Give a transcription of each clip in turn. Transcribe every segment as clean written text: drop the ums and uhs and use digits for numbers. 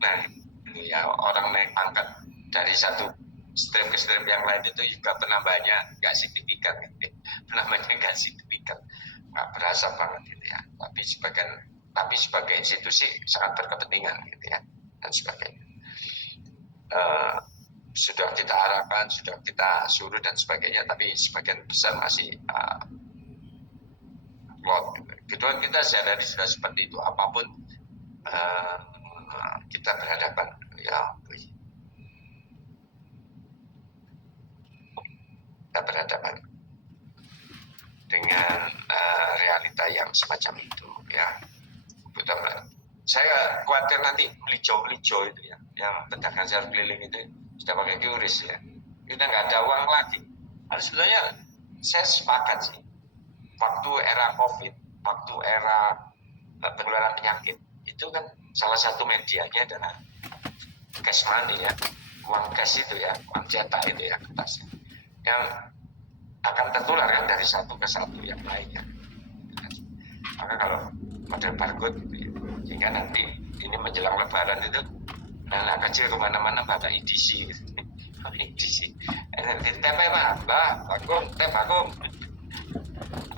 Nah, itu ya, orang naik pangkat dari satu strip ke strip yang lain itu juga penambahannya nggak signifikan, gitu. Penambahannya nggak signifikan, nggak berasa banget gitu ya. Tapi sebagai institusi sangat berkepentingan gitu ya, dan sebagainya. Sudah kita arahkan, sudah kita suruh dan sebagainya, tapi sebagian besar masih plot. Kedua, kita sehari-hari sudah seperti itu, apapun kita berhadapan ya, kita berhadapan dengan realita yang semacam itu ya. Saya khawatir nanti melijo itu ya, yang pedagang sayur keliling itu sudah pakai QRIS ya, kita nggak ada uang lagi. Harus sebenarnya saya sepakat sih, waktu era COVID, waktu era penularan penyakit, itu kan salah satu medianya adalah cash money ya, uang cash itu ya, uang cetak itu ya, kertasnya, yang akan tertular kan dari satu ke satu yang lainnya. Maka kalau model barcode gitu ya, sehingga nanti ini menjelang lebaran itu anak kecil kemana-mana pakai EDC gitu. EDC tempe pak, bagong,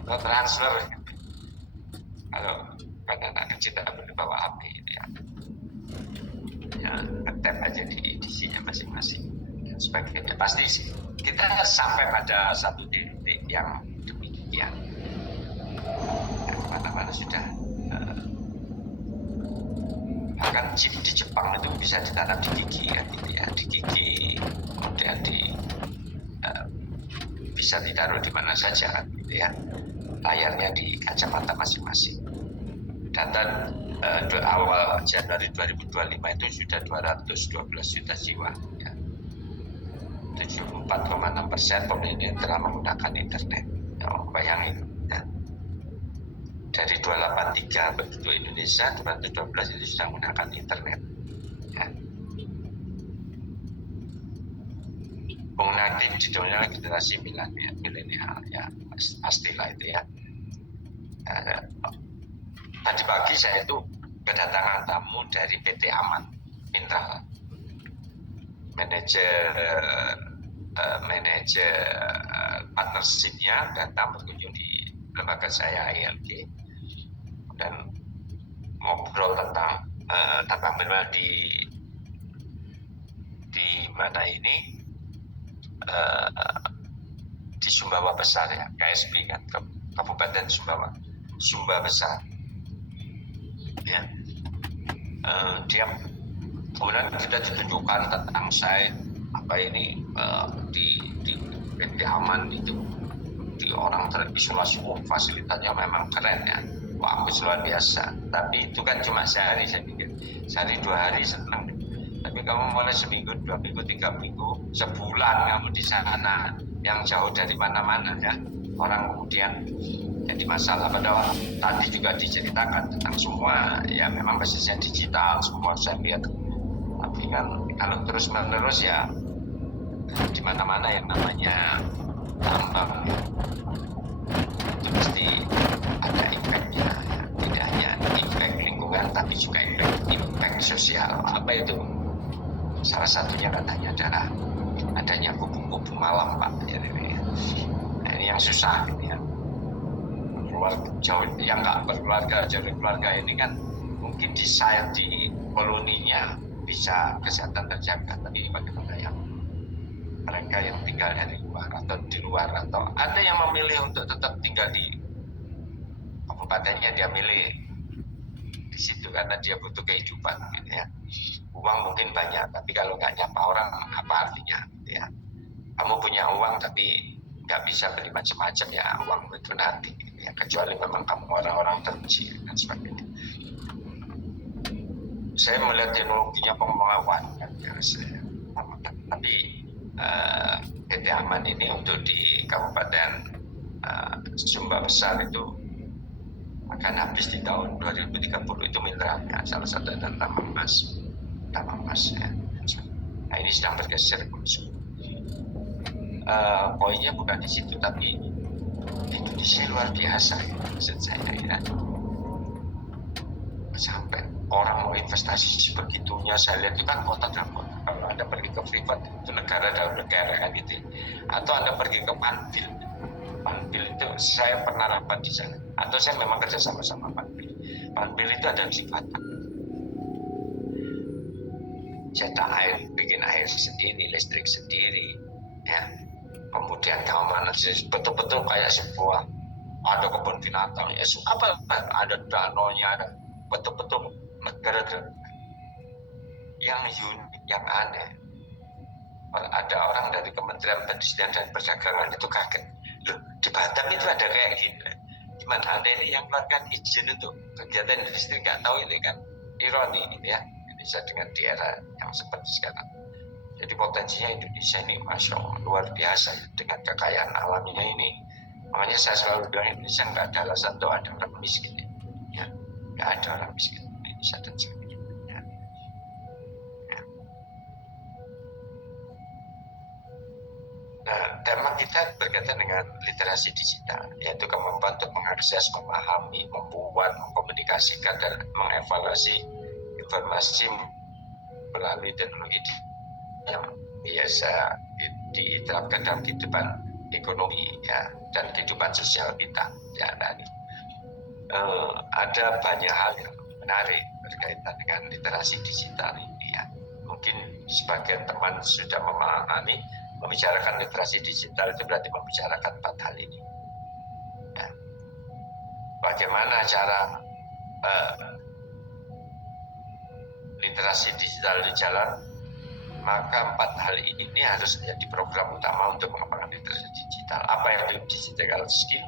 atau transfer. Kalau anak kecil tak boleh bawa HP gitu ya, ya tap aja di EDC-nya masing-masing dan sebagainya. Pasti sih kita sampai pada satu titik yang demikian. Mana-mana sudah bahkan chip di Jepang itu bisa ditanam di gigi kan gitu ya, di gigi, kemudian bisa ditaruh di mana saja kan gitu ya, layarnya di kacamata masing-masing. Data awal Januari 2025 itu sudah 212 juta jiwa ya. 74,6% pemilih telah menggunakan internet. Bayangin ya. Dari 283 penduduk Indonesia, 212 itu sudah menggunakan internet ya. Pengguna aktif di dunia generasi milenial ya, pastilah itu ya. Tadi pagi saya itu kedatangan tamu dari PT Aman Mineral, manajer partnership-nya datang berkunjung di lembaga saya ILG dan ngobrol tentang tambang mineral di mana ini, di Sumbawa Besar ya, KSB kan, Kabupaten Sumba Besar ya. Dia kemudian kita ditunjukkan tentang site apa ini di PT Aman itu, di orang terisolasi. Fasilitasnya memang keren ya, bagus luar biasa. Tapi itu kan cuma sehari, saya pikir sehari 2 hari senang. Tapi kamu mulai seminggu, 2 minggu, 3 minggu, sebulan kamu di sana yang jauh dari mana-mana ya, orang kemudian jadi masalah. Padahal tadi juga diceritakan tentang semua ya, memang basisnya digital semua saya lihat. Tapi kan kalau terus menerus ya di mana-mana yang namanya tambang itu pasti ada impact-nya ya. Tidak hanya impact lingkungan tapi juga impact sosial. Apa itu? Salah satunya katanya adalah adanya kubu-kubu malam Pak ya, ini. Nah, ini yang susah gitu ya. Keluarga jauh yang nggak berkeluarga, jauh keluarga ini kan mungkin di koloninya bisa kesehatan terjaga, tapi bagaimana yang mereka yang tinggal dari luar atau di luar, atau ada yang memilih untuk tetap tinggal di kabupatennya, dia milih di situ karena dia butuh kehidupan gitu ya. Uang mungkin banyak, tapi kalau nggak nyapa orang apa artinya gitu ya. Kamu punya uang tapi nggak bisa beli macam-macam ya, uang itu nanti gitu ya, kecuali memang kamu orang-orang terkecil dan sebagainya. Saya melihat teknologinya pengembangan kan ya, tapi PT Aman ini untuk di Kabupaten Sumba Besar itu akan habis di tahun 2030 itu mineralnya, salah satu adalah tambang emas ya. Nah ini sedang bergeser. Poinnya bukan di situ, tapi Indonesia luar biasa ya, maksud saya ya. Sampai orang mau investasi sebegitunya, saya lihat itu kan kota dalam kota. Kalau Anda pergi ke privat itu negara dalam negara kan gitu. Atau Anda pergi ke Panbil. Panbil itu saya pernah rapat di sana. Atau saya memang kerja sama Panbil. Panbil itu ada sifatnya cetak air, bikin air sendiri, listrik sendiri, ya. Kemudian keamanan betul-betul kayak sebuah ada kebun binatang, ya apa ada danaunya, ada betul-betul negara yang unik, yang aneh. Ada orang dari Kementerian Perindustrian dan Perdagangan itu kaget, loh di Batam itu ada kayak gini. Gimana Anda ini yang keluarkan izin untuk kegiatan industri nggak tahu ini kan ironi gitu ya. Indonesia dengan di era yang seperti sekarang. Jadi potensinya Indonesia ini Masya Allah luar biasa dengan kekayaan alamnya ini. Makanya saya selalu bilang Indonesia nggak ada alasan untuk ada orang miskin. Ya, nggak ada orang miskin Indonesia dan sebagainya. Ya. Ya. Nah, tema kita berkaitan dengan literasi digital, yaitu kemampuan untuk mengakses, memahami, membuat, mengkomunikasikan, dan mengevaluasi informasi melalui teknologi yang biasa diterapkan dalam kehidupan ekonomi ya dan kehidupan sosial kita ya. Dan ada banyak hal yang menarik berkaitan dengan literasi digital ini ya. Mungkin sebagian teman sudah memahami membicarakan literasi digital itu berarti membicarakan 4 hal ini ya. Bagaimana cara literasi digital di jalan, maka 4 hal ini harus menjadi program utama untuk mengembangkan literasi digital. Apa yang digital skill?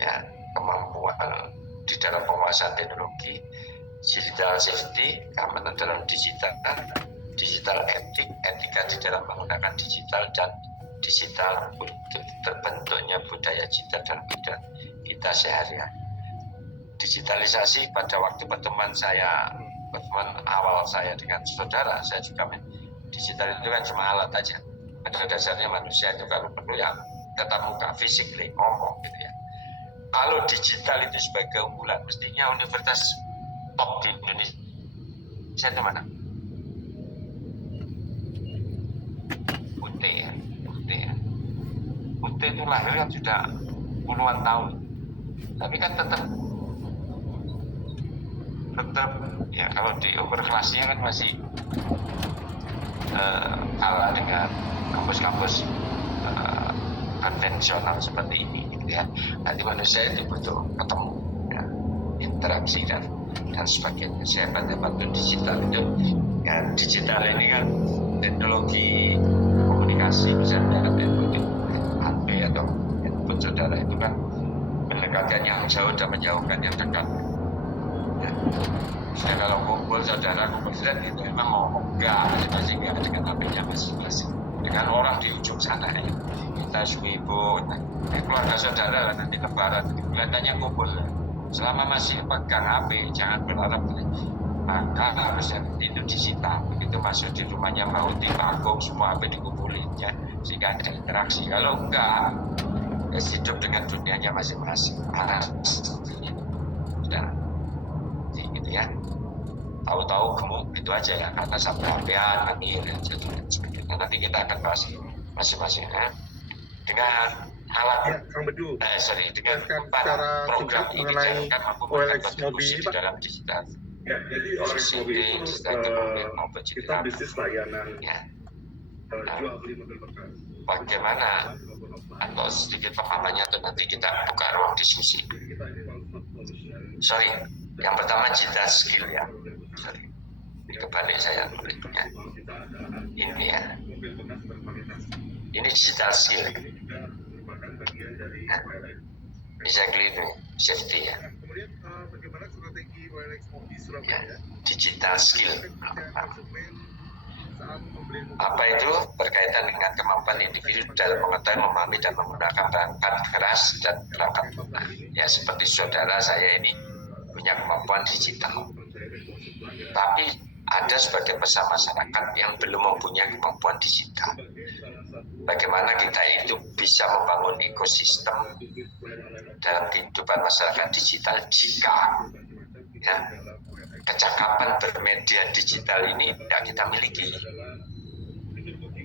Ya, kemampuan di dalam penguasaan teknologi, digital safety, keamanan dalam digital, digital etika di dalam menggunakan digital, dan digital untuk terbentuknya budaya digital dan kehidupan kita sehari-hari. Digitalisasi pada waktu pertemuan awal saya dengan saudara, saya juga digital itu kan cuma alat aja. Pada dasarnya manusia itu kalau perlu ya tetap muka, physically, ngomong gitu ya. Kalau digital itu sebagai keunggulan, mestinya universitas top di Indonesia itu mana? UT ya. UT itu lahir kan sudah puluhan tahun, tapi kan tetap ya kalau di overclassnya kan masih kalah dengan kampus-kampus konvensional seperti ini gitu ya. Nanti manusia itu butuh ketemu ya, interaksi dan sebagainya. Saya bantu digital itu ya, digital ini kan teknologi komunikasi, misalnya teknologi HP atau handphone saudara itu kan mendekatkan yang jauh dan menjauhkan yang dekat. Ya, kalau kumpul saudara kumpul itu memang ngomong masing-masing ya, dengan HP-nya masing-masing, dengan orang di ujung sana ya. Kita suibu keluarga saudara lah nanti lebaran kelihatannya kumpul. Selama masih pegang HP jangan berharap, maka harusnya itu disita. Begitu masuk di rumahnya mau dipanggung semua HP dikumpulin ya, sehingga ada interaksi. Kalau enggak ya hidup dengan dunianya masing-masing. Sudah gitu ya, tahu-tahu gemuk itu aja ya, karena sampai HP-an nangis dan sebagainya. Nanti kita akan bahas masing-masing ya. Dengan alat dengan program ini dijalankan mampu berkontribusi di dalam digital. Ya, jadi oleh sebab itu kita bisnis layanan ya. jual beli mobil bekas. Bagaimana atau sedikit pemahamannya atau nanti kita buka ruang diskusi. Sorry, yang pertama digital skill ya. Sorry, kebalik saya tulisnya. Ini ya. Ini digital skill. Nah, exactly itu safety ya. Kemudian bagaimana strategi OLX Mobi Surabaya? Ya, digital skill. Apa itu? Berkaitan dengan kemampuan individu dalam mengetahui, memahami, dan menggunakan perangkat keras dan perangkat lunak. Ya, seperti saudara saya ini punya kemampuan digital. Tapi ada sebagian besar masyarakat yang belum mempunyai kemampuan digital. Bagaimana kita itu bisa membangun ekosistem dalam kehidupan masyarakat digital jika ya, kecakapan bermedia digital ini tidak kita miliki.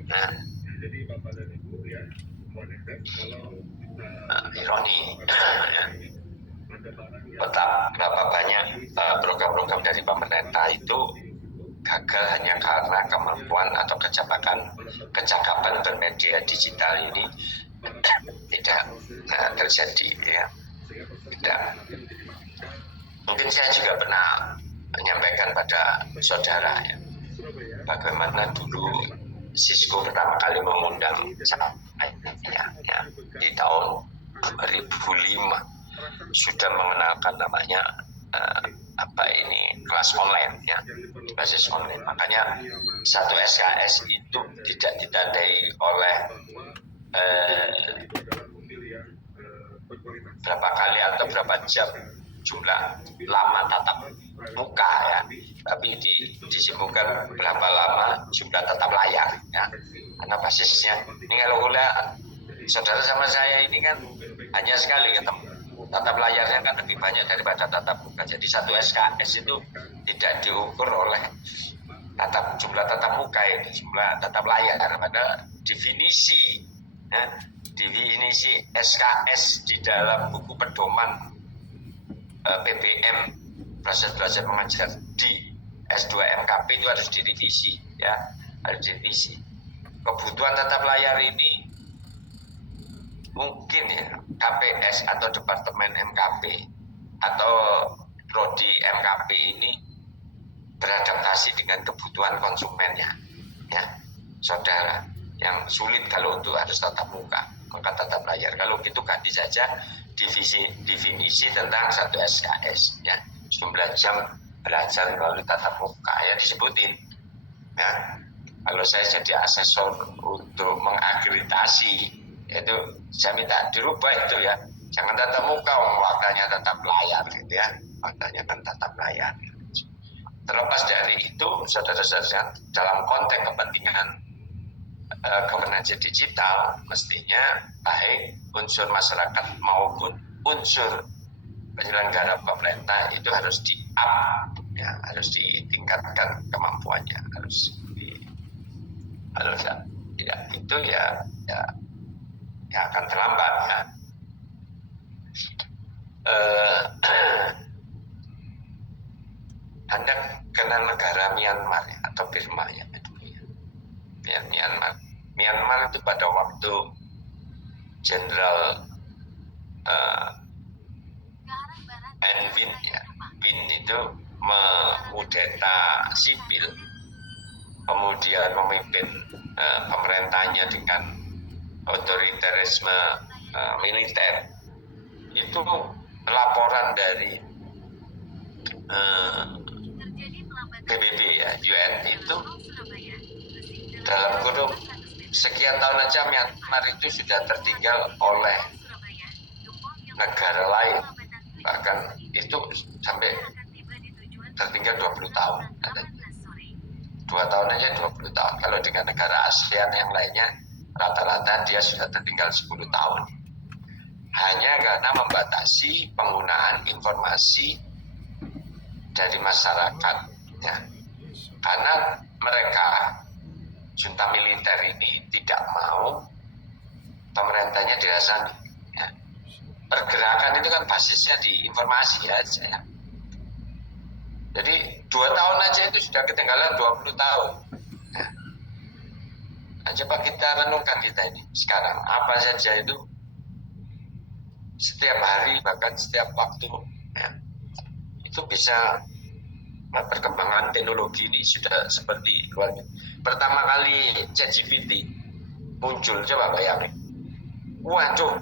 Nah, ironi. Betapa banyak program-program dari pemerintah itu gagal hanya karena kemampuan atau kecakapan bermedia digital ini tidak terjadi, ya. Tidak. Mungkin saya juga pernah menyampaikan pada saudara, ya, bagaimana dulu Cisco pertama kali mengundang saya, ya, di tahun 2005 sudah mengenalkan namanya kelas online, ya, basis online. Makanya satu SKS itu tidak ditandai oleh berapa kali atau berapa jam jumlah lama tatap muka, ya, tapi disimpulkan berapa lama jumlah tatap layar, ya, karena basisnya ini kalau kuliah saudara sama saya ini kan hanya sekali ketemu, tatap layarnya kan lebih banyak daripada tatap muka. Jadi satu SKS itu tidak diukur oleh jumlah tatap muka, itu jumlah tatap layar. Padahal definisi SKS di dalam buku pedoman PBM proses belajar mengajar di S2 MKP itu harus direvisi, ya, harus direvisi. Kebutuhan tatap layar ini mungkin, ya, KPS atau Departemen MKP atau Prodi MKP ini beradaptasi dengan kebutuhan konsumennya, ya, saudara. Yang sulit kalau untuk harus tatap muka, maka tatap layar. Kalau gitu ganti saja definisi tentang satu SKS, ya, jumlah jam belajar melalui tatap muka, ya, disebutin, ya. Kalau saya jadi asesor untuk mengakreditasi, itu saya minta dirubah itu, ya, jangan tatap muka, waktunya tatap layar, gitu, ya, waktunya kan tatap layar. Terlepas dari itu, saudara-saudara, dalam konteks kepentingan governance digital, mestinya baik unsur masyarakat maupun unsur penyelenggara pemerintah itu harus di-up, ya, harus ditingkatkan kemampuannya, harus tidak itu ya akan terlambat, ya. Anda kenal negara Myanmar, ya, atau Burma, ya, Myanmar itu pada waktu Jenderal Bin, ya, Bin itu mengudeta sipil, kemudian memimpin pemerintahnya dengan otoritarisme militer. Itu laporan dari PBB, ya, UN itu dalam kurun sekian tahun aja Myanmar itu sudah tertinggal oleh negara lain, bahkan itu sampai tertinggal 20 tahun. 2 tahun aja 20 tahun. Kalau dengan negara ASEAN yang lainnya rata-rata dia sudah tertinggal 10 tahun. Hanya karena membatasi penggunaan informasi dari masyarakat, ya. Karena mereka junta militer ini tidak mau pemerintahnya dirasani, ya. Pergerakan itu kan basisnya di informasi, ya. Jadi 2 tahun aja itu sudah ketinggalan 20 tahun. Ya. Nah, coba kita renungkan kita ini sekarang apa saja itu setiap hari bahkan setiap waktu, ya, itu bisa perkembangan teknologi ini sudah seperti luar biasa. Pertama kali ChatGPT muncul, coba bayangin, waduh,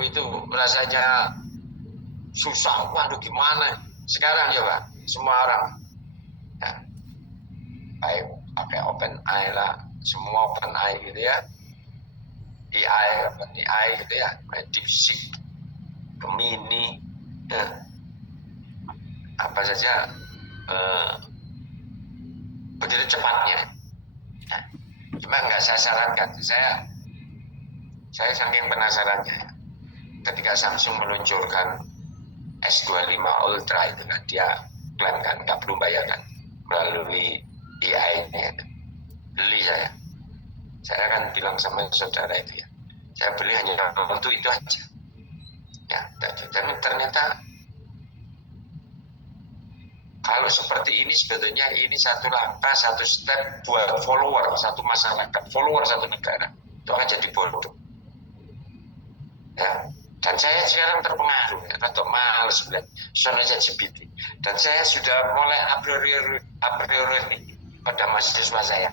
itu rasanya susah, waduh gimana. Sekarang coba semua orang, ya, baik pakai OpenAI lah, semua OpenAI gitu, ya, AI gitu, ya, DeepSeek, Gemini, ya, apa saja begitu cepatnya. Nah, cuma nggak saya sarankan, saya saking penasarannya ketika Samsung meluncurkan S25 Ultra itu kan, dia klaim kan nggak perlu bayar kan melalui EI ini ya. Beli saya kan bilang sama saudara itu ya, saya beli hanya untuk itu aja ya. Dan ternyata kalau seperti ini sebetulnya ini satu langkah, satu step buat follower satu masyarakat, follower satu negara itu akan jadi bodoh ya. Dan saya sekarang terpengaruh ya, atau males melihat soalnya ChatGPT, dan saya sudah mulai a priori pada mahasiswa saya.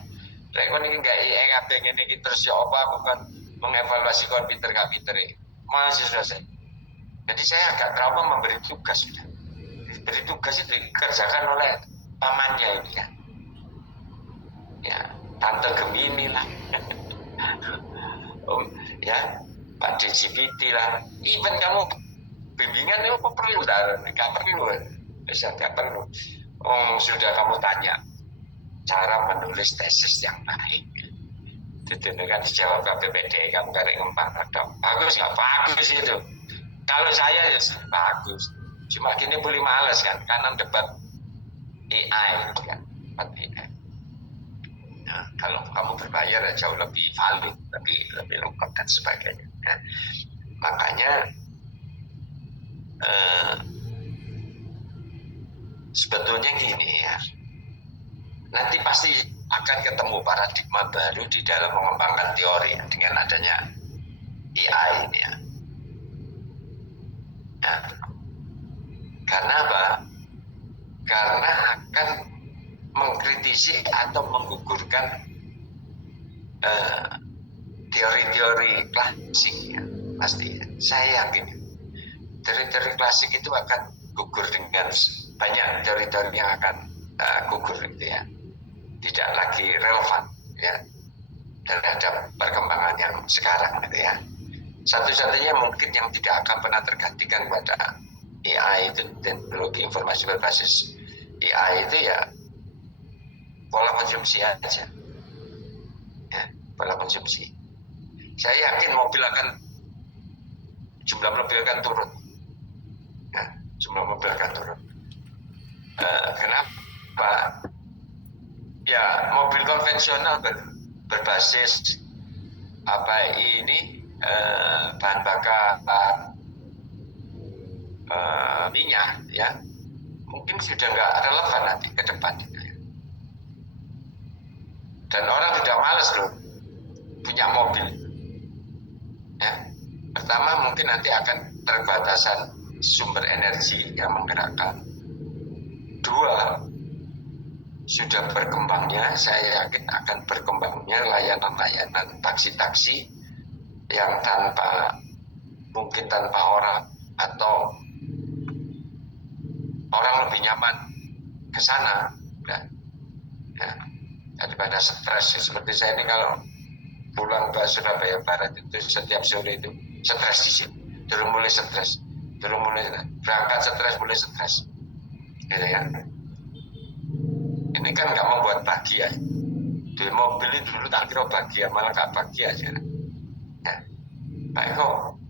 Rekon ini nggak pengen ini terus ya apa, aku kan mengevaluasi komputer ini mahasiswa saya. Jadi saya agak trauma memberi tugas sudah. Beri tugas itu dikerjakan oleh pamannya ini ya. Ya, Tante Gemini lah. Ya, Pak DGPT lah. Even kamu bimbingan itu apa perlu? Nggak perlu. Bisa nggak perlu. Sudah kamu tanya cara menulis tesis yang baik. Itu kan dijawab KPPD, kamu karek ngempang dong. Bagus nggak? Bagus itu. Kalau saya ya bagus. Cuma gini boleh males kan, karena debat AI kan, debat AI. Nah, kalau kamu berbayar ya jauh lebih valid, lebih lengkap dan sebagainya. Ya. Makanya sebetulnya gini ya, nanti pasti akan ketemu paradigma baru di dalam mengembangkan teori ya, dengan adanya AI ini ya. Nah, karena apa? Karena akan mengkritisi atau menggugurkan teori-teori klasik ya, pasti. Saya yakin teori-teori klasik itu akan gugur dengan banyak teori-teori yang akan gugur gitu ya, tidak lagi relevan ya terhadap perkembangan yang sekarang gitu ya. Satu-satunya mungkin yang tidak akan pernah tergantikan pada AI itu, teknologi informasi berbasis AI itu ya pola konsumsi aja ya, pola konsumsi. Saya yakin jumlah mobil akan turun ya, jumlah mobil akan turun. Kenapa? Ya mobil konvensional berbasis bahan bakar minyak ya, mungkin sudah nggak relevan nanti ke depan ya. Dan orang sudah males loh punya mobil ya. Pertama mungkin nanti akan terbatasan sumber energi yang menggerakkan. Dua, sudah berkembangnya, saya yakin akan berkembangnya layanan-layanan taksi-taksi yang mungkin tanpa orang, atau orang lebih nyaman ke sana ya, daripada stres. Seperti saya ini kalau pulang ke Surabaya Barat itu setiap sore itu stres di sini, mulai berangkat stres, mulai stres gitu ya. Ini kan nggak membuat bahagia. Di mobil itu dulu tak kira bahagia, malah nggak bahagia aja ya. Baik kok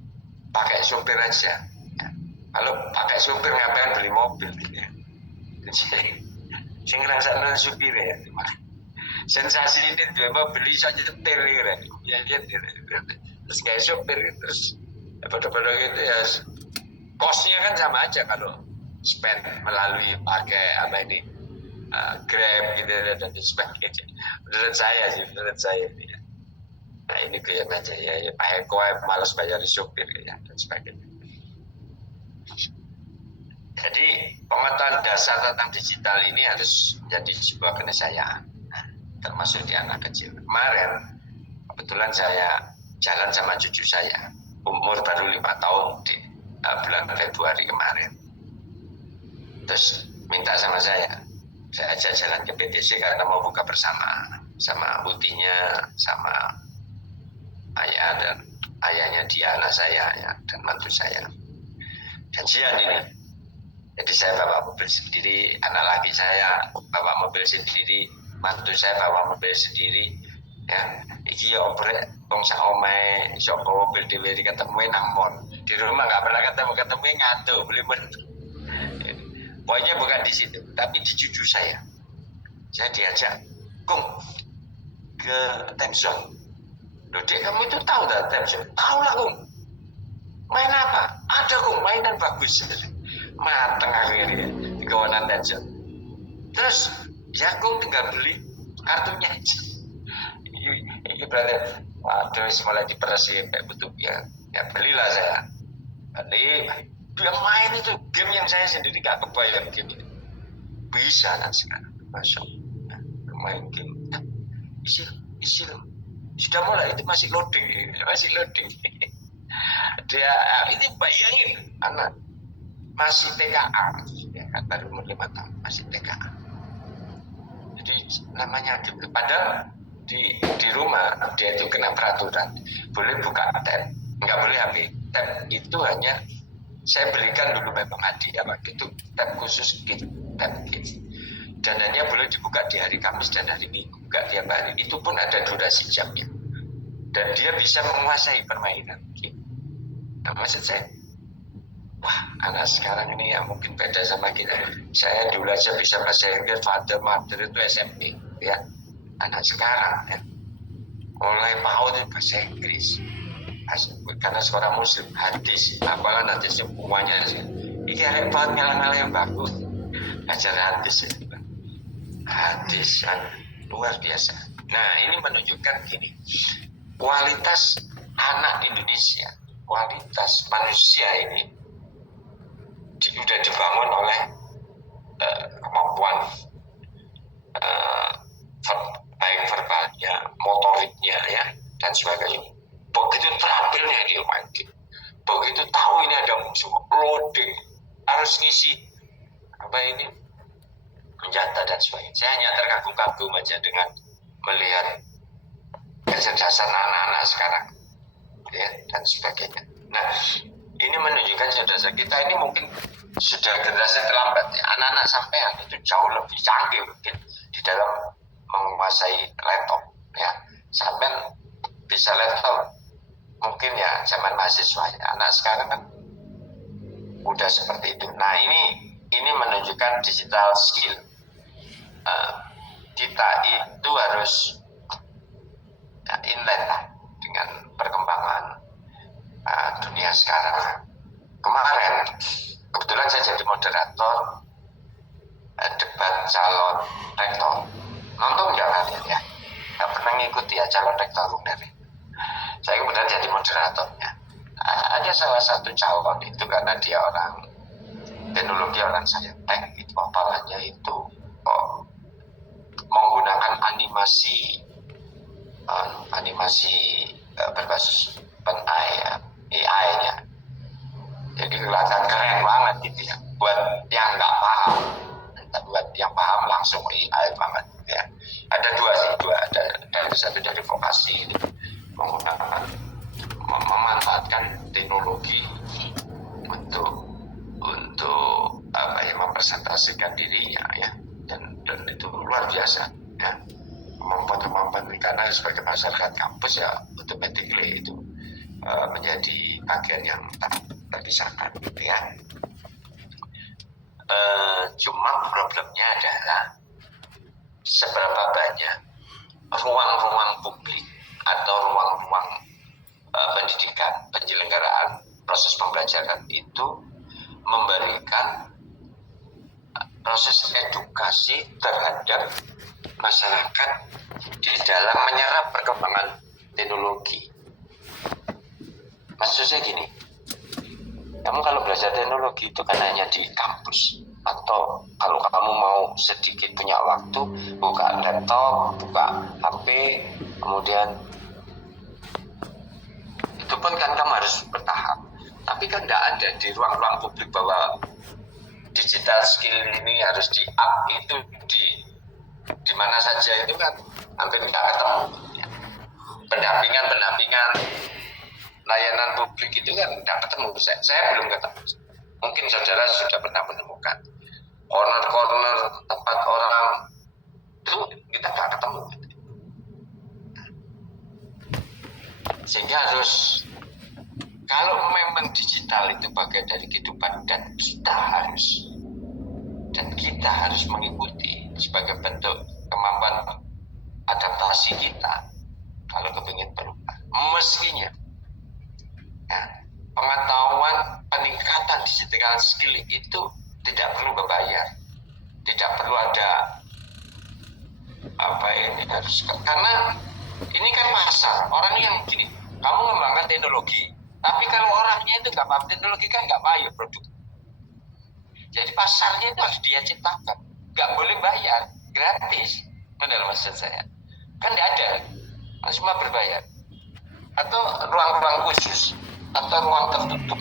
pakai supir aja ya. Kalau pakai supir ngapain beli mobil ya. Sing ngrasakno supir ya. Sensasi ini dia mau beli saja nyetir ya, terus kayak supir terus pada gitu ya, kosnya kan sama aja kalau spend melalui pakai Grab gitu dan sebagainya. Menurut saya ya. Nah ini kelihatan aja ya Pak Eko malas bayar supir ya dan sebagainya. Jadi pengetahuan dasar tentang digital ini harus menjadi sebuah keniscayaan, termasuk di anak kecil. Kemarin kebetulan saya jalan sama cucu saya, umur baru 5 tahun di bulan Februari kemarin. Terus minta sama saya ajak jalan ke PTC karena mau buka bersama sama utinya, sama ayah dan ayahnya dia, anak saya ya, dan mantu saya. Janjian ini. Jadi saya bawa mobil sendiri, anak laki saya bawa mobil sendiri, mantu saya bawa mobil sendiri. Ya, iki ya oprek wong sak omahe iso bawa mobil dhewe ketemu nang mall. Di rumah enggak pernah ketemu ngantuk, beli Pokoknya bukan di situ, tapi di cucu saya. Saya diajak, Kung, ke time zone. Loh, Dek, kamu itu tahu tak time zone? Tahu lah, Kung. Main apa? Ada, Kung, mainan bagus. Mateng akhirnya di kawanan time zone. Terus, ya Kung tinggal beli kartunya aja. Ini berarti, waduh, mulai diperes kayak betul ya. Ya belilah saya. Beli, dia main itu game yang saya sendiri gak kebayang game ini. Bisa kan sekarang, masuk main game. Isi loh. Sudah mulai itu masih loading. Dia ini bayangin anak masih TKA, ya kan baru umur 5 tahun masih TKA. Jadi namanya game. Padahal di rumah dia itu kena peraturan boleh buka tab, nggak boleh HP. Tab itu hanya saya belikan dulu memang hadiah waktu itu tab khusus tab game, dan hanya boleh dibuka di hari Kamis dan hari Minggu, nggak tiap hari. Itu pun ada durasi jamnya dan dia bisa menguasai permainan game. Nah, maksud saya, wah, anak sekarang ini ya mungkin beda sama kita. Saya dulu aja bisa bahasa Inggris, father, mother itu SMP, ya. Anak sekarang, ya, mulai PAUD itu bahasa Inggris. Karena seorang Muslim, hadis, apalah nanti semuanya sih. Ini ada banget ngalang-ngalang yang bagus. Ajar hadis, ya. Hadis yang luar biasa. Nah, ini menunjukkan gini, kualitas anak Indonesia, kualitas manusia ini sudah dibangun oleh kemampuan baik verbalnya, motoriknya, ya, dan sebagainya. Begitu terampilnya dia main game, begitu tahu ini ada musuh, loading, harus ngisi apa ini, senjata dan sebagainya. Saya hanya terkagum-kagum aja dengan melihat kecerdasan anak-anak sekarang, ya, dan sebagainya. Nah, ini menunjukkan saudara kita ini mungkin sudah generasi terlambat, ya. Anak-anak sampean itu jauh lebih canggih mungkin di dalam menguasai laptop, ya. Sampean bisa laptop mungkin ya zaman mahasiswa, ya. Anak sekarang kan udah seperti itu. Nah, ini menunjukkan digital skill. Kita itu harus inline lah dengan perkembangan dunia sekarang. Kemarin kebetulan saya jadi moderator debat calon rektor. Nonton nggak kalian ya? Nggak pernah ngikuti ya calon rektor UNER. Saya kemudian jadi moderatornya. Ada salah satu calon itu karena dia orang teknologi, orang saintek, itu apalanya itu menggunakan animasi berbasis AI-nya. Jadi kelihatan keren banget gitu ya. Buat yang nggak paham, buat yang paham langsung AI banget ya. Ada dua. Ada satu dari vokasi menggunakan, memanfaatkan teknologi untuk apa ya, mempresentasikan dirinya, ya, dan itu luar biasa, ya. Kemampuan karena sebagai masyarakat kampus ya automatically itu menjadi bagian yang tak terpisahkan, ya. Cuma problemnya adalah seberapa banyak ruang-ruang publik atau ruang-ruang pendidikan, penyelenggaraan proses pembelajaran itu memberikan proses edukasi terhadap masyarakat di dalam menyerap perkembangan teknologi. Maksudnya gini, kamu kalau belajar teknologi itu kan hanya di kampus, atau kalau kamu mau sedikit punya waktu, buka laptop, buka HP, kemudian itu pun kan kamu harus bertahap. Tapi kan tidak ada di ruang-ruang publik bahwa digital skill ini harus di-up itu di mana saja, itu kan hampir tidak ketemu. Pendampingan layanan publik itu kan tidak ketemu. Saya belum ketemu. Mungkin saudara sudah pernah menemukan corner-corner tempat orang itu kita tidak ketemu. Sehingga harus, kalau memang digital itu bagian dari kehidupan dan kita harus dan kita harus mengikuti sebagai bentuk kemampuan adaptasi kita kalau kepingin berubah. Mestinya ya, pengetahuan peningkatan digital skill itu tidak perlu berbayar, tidak perlu ada karena ini kan pasar orang yang gini, kamu mengembangkan teknologi, tapi kalau orangnya itu nggak paham teknologi kan nggak bayar produk. Jadi pasarnya itu harus dia ciptakan, nggak boleh bayar, gratis. Benar maksud saya? Kan nggak ada, semua berbayar. Atau ruang-ruang khusus, atau ruang tertutup.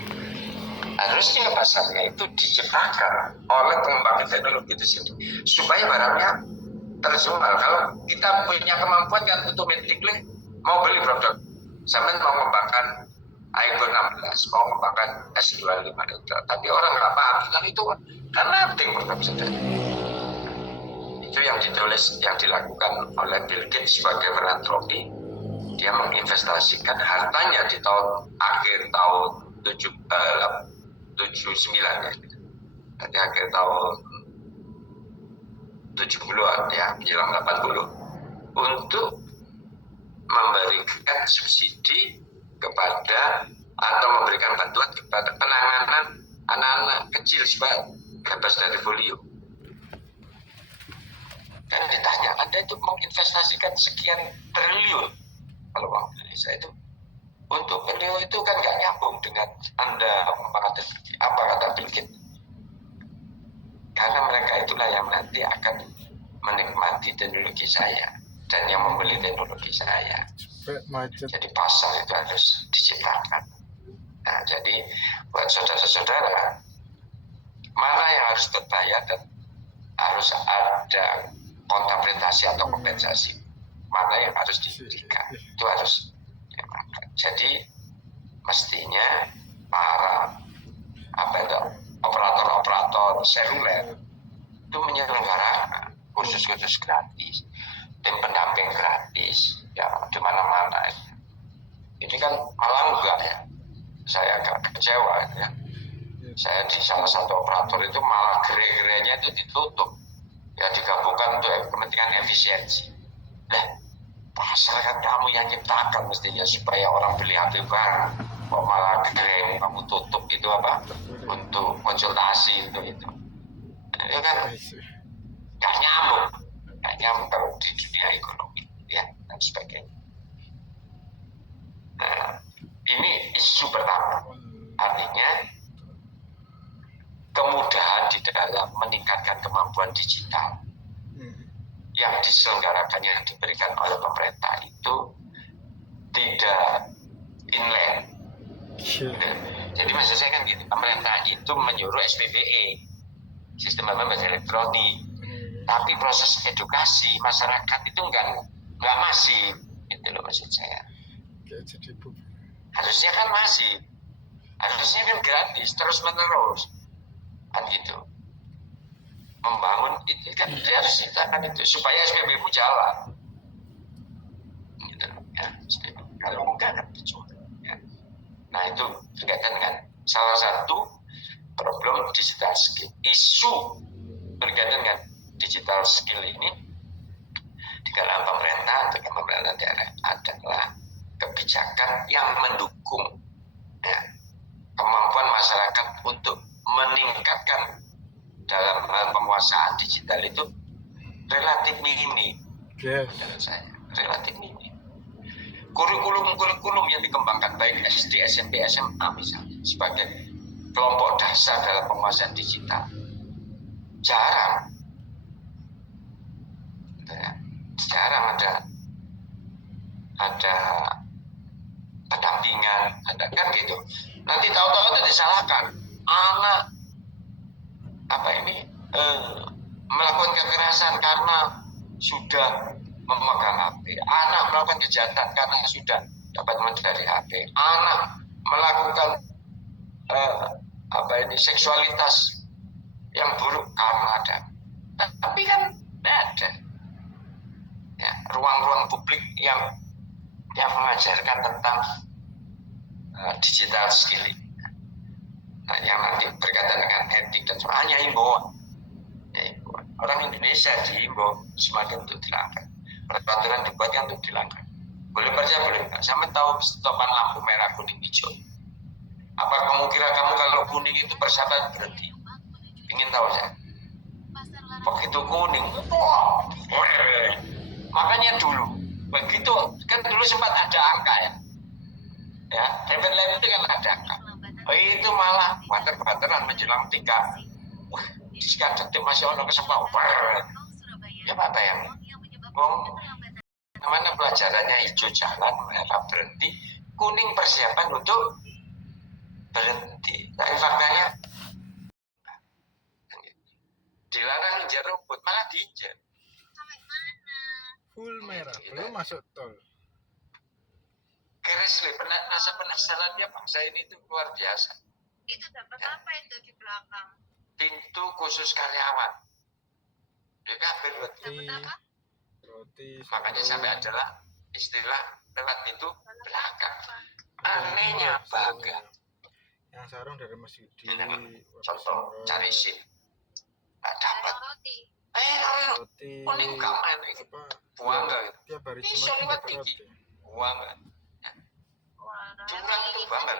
Harusnya pasarnya itu diciptakan oleh pengembang teknologi itu sendiri, supaya barangnya terjual. Kalau kita punya kemampuan kan automatically mau beli produk, sampai mau mengembangkan iPhone 16, mau mengembangkan S25 Ultra, tapi orang nggak paham tentang itu, karena penting produk saja. Itu yang ditulis, yang dilakukan oleh Bill Gates sebagai filantropi. Dia menginvestasikan hartanya di akhir tahun 79 ya. Jadi akhir tahun 70-an ya, menjelang 80, untuk memberikan subsidi kepada atau memberikan bantuan kepada penanganan anak-anak kecil supaya bebas dari polio. Kan ditanya, Anda itu menginvestasikan sekian triliun, kalau Bang Indonesia itu untuk polio itu kan nggak nyambung dengan Anda mengatakan apa kata Bill Gates. Karena mereka itulah yang nanti akan menikmati teknologi saya dan yang membeli teknologi saya. Jadi pasar itu harus diciptakan. Nah, jadi buat saudara-saudara, mana yang harus terbayar dan harus ada kontabilisasi atau kompensasi, mana yang harus diberikan, itu harus dimakan. Jadi mestinya para operator seluler itu menyelenggarakan kursus-kursus gratis, tim pendamping gratis, ya di mana-mana. Ini kan malah enggak ya, saya agak kecewa ya. Saya di salah satu operator itu malah gerai-gerainya itu ditutup, ya digabungkan untuk kepentingan efisiensi. Nah, pasar kan kamu yang ciptakan mestinya supaya orang beli HP baru, kok malah gerai kamu tutup itu apa? Untuk konsultasi itu. Itu kan nggak nyambung kalau di dunia ekonomi ya dan sebagainya. Nah, ini isu pertama, artinya kemudahan di dalam meningkatkan kemampuan digital yang diselenggarakan, yang diberikan oleh pemerintah itu tidak inline. Jadi maksud saya kan gitu, pemerintah itu menyuruh SPBE, sistem pembayaran elektronik, tapi proses edukasi masyarakat itu nggak masif, itu loh maksud saya. Harusnya kan masif, harusnya kan gratis terus menerus, kan gitu. Membangun itu kan harus diciptakan itu supaya SPBU jalan, gitu ya. Kalau enggak kan percuma. Ya. Nah itu berkaitan dengan salah satu problem digital skill. Isu berkaitan dengan digital skill ini di dalam pemerintah atau pemerintahan daerah adalah kebijakan yang mendukung ya, kemampuan masyarakat untuk meningkatkan dalam hal penguasaan digital itu relatif minim. Menurut saya relatif minim. Kurikulum yang dikembangkan baik SD, SMP, SMA misalnya sebagai kelompok dasar dalam penguasaan digital jarang ada pendampingan, ada kan gitu. Nanti tahu-tahu itu disalahkan anak melakukan kekerasan karena sudah memegang HP, anak melakukan kejahatan karena sudah dapat mencari HP, anak melakukan seksualitas yang buruk karena ada. Tapi kan tidak ada ya, ruang-ruang publik yang mengajarkan tentang digital skill. Nah, yang nanti berkaitan dengan etik dan sebagainya, himbauan orang Indonesia diimbau semakin untuk dilanggar. Peraturan dibuatkan untuk dilanggar. Boleh percaya boleh enggak? Sampai tahu stopan lampu merah kuning hijau. Apa kemungkinan kamu kalau kuning itu persyaratan berhenti? Ingin tahu saya? Begitu kuning, makanya dulu begitu kan dulu sempat ada angka ya traffic light itu kan ada angka. Itu malah bater-bateran menjelang 3 sekian detik masih ono kesempatan. Ya Pak bayang, mana pelajarannya hijau jalan merah berhenti, kuning persiapan untuk berhenti. Tapi faktanya dilarang injak rumput malah diinjak. Full merah, belum masuk tol. Keresli, penasarannya bangsa ini itu luar biasa. Itu dapat apa itu di belakang? Pintu khusus karyawan. Ya kabel Roti. makanya sampai adalah istilah lewat pintu belakang. Anehnya bangga. Yang sarung dari Mas Yudi. Contoh cari SIM. Nggak dapat. Roti. Roti. Kuning gak main. Apa? Buang nggak? Tiap hari Bisa Jumat lewat dapat tinggi. roti. Buang nggak? Curang itu banget.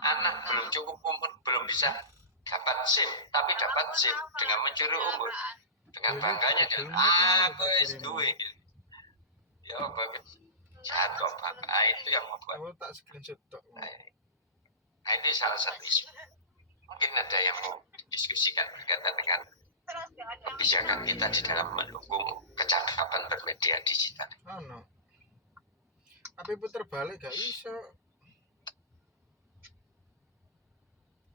Anak belum cukup umur, belum bisa dapat SIM, tapi dapat SIM dengan mencuri umur. Dengan bangganya dia, aku es duwe. Ya, bagus. Jatuh bangga. Itu yang membuat. Aku tak screenshot tok. Nah, ini salah satu isu. Mungkin ada yang mau diskusikan berkaitan dengan kebijakan kita di dalam mendukung kecakapan bermedia digital. Oh no. Tapi puter balik gak iso.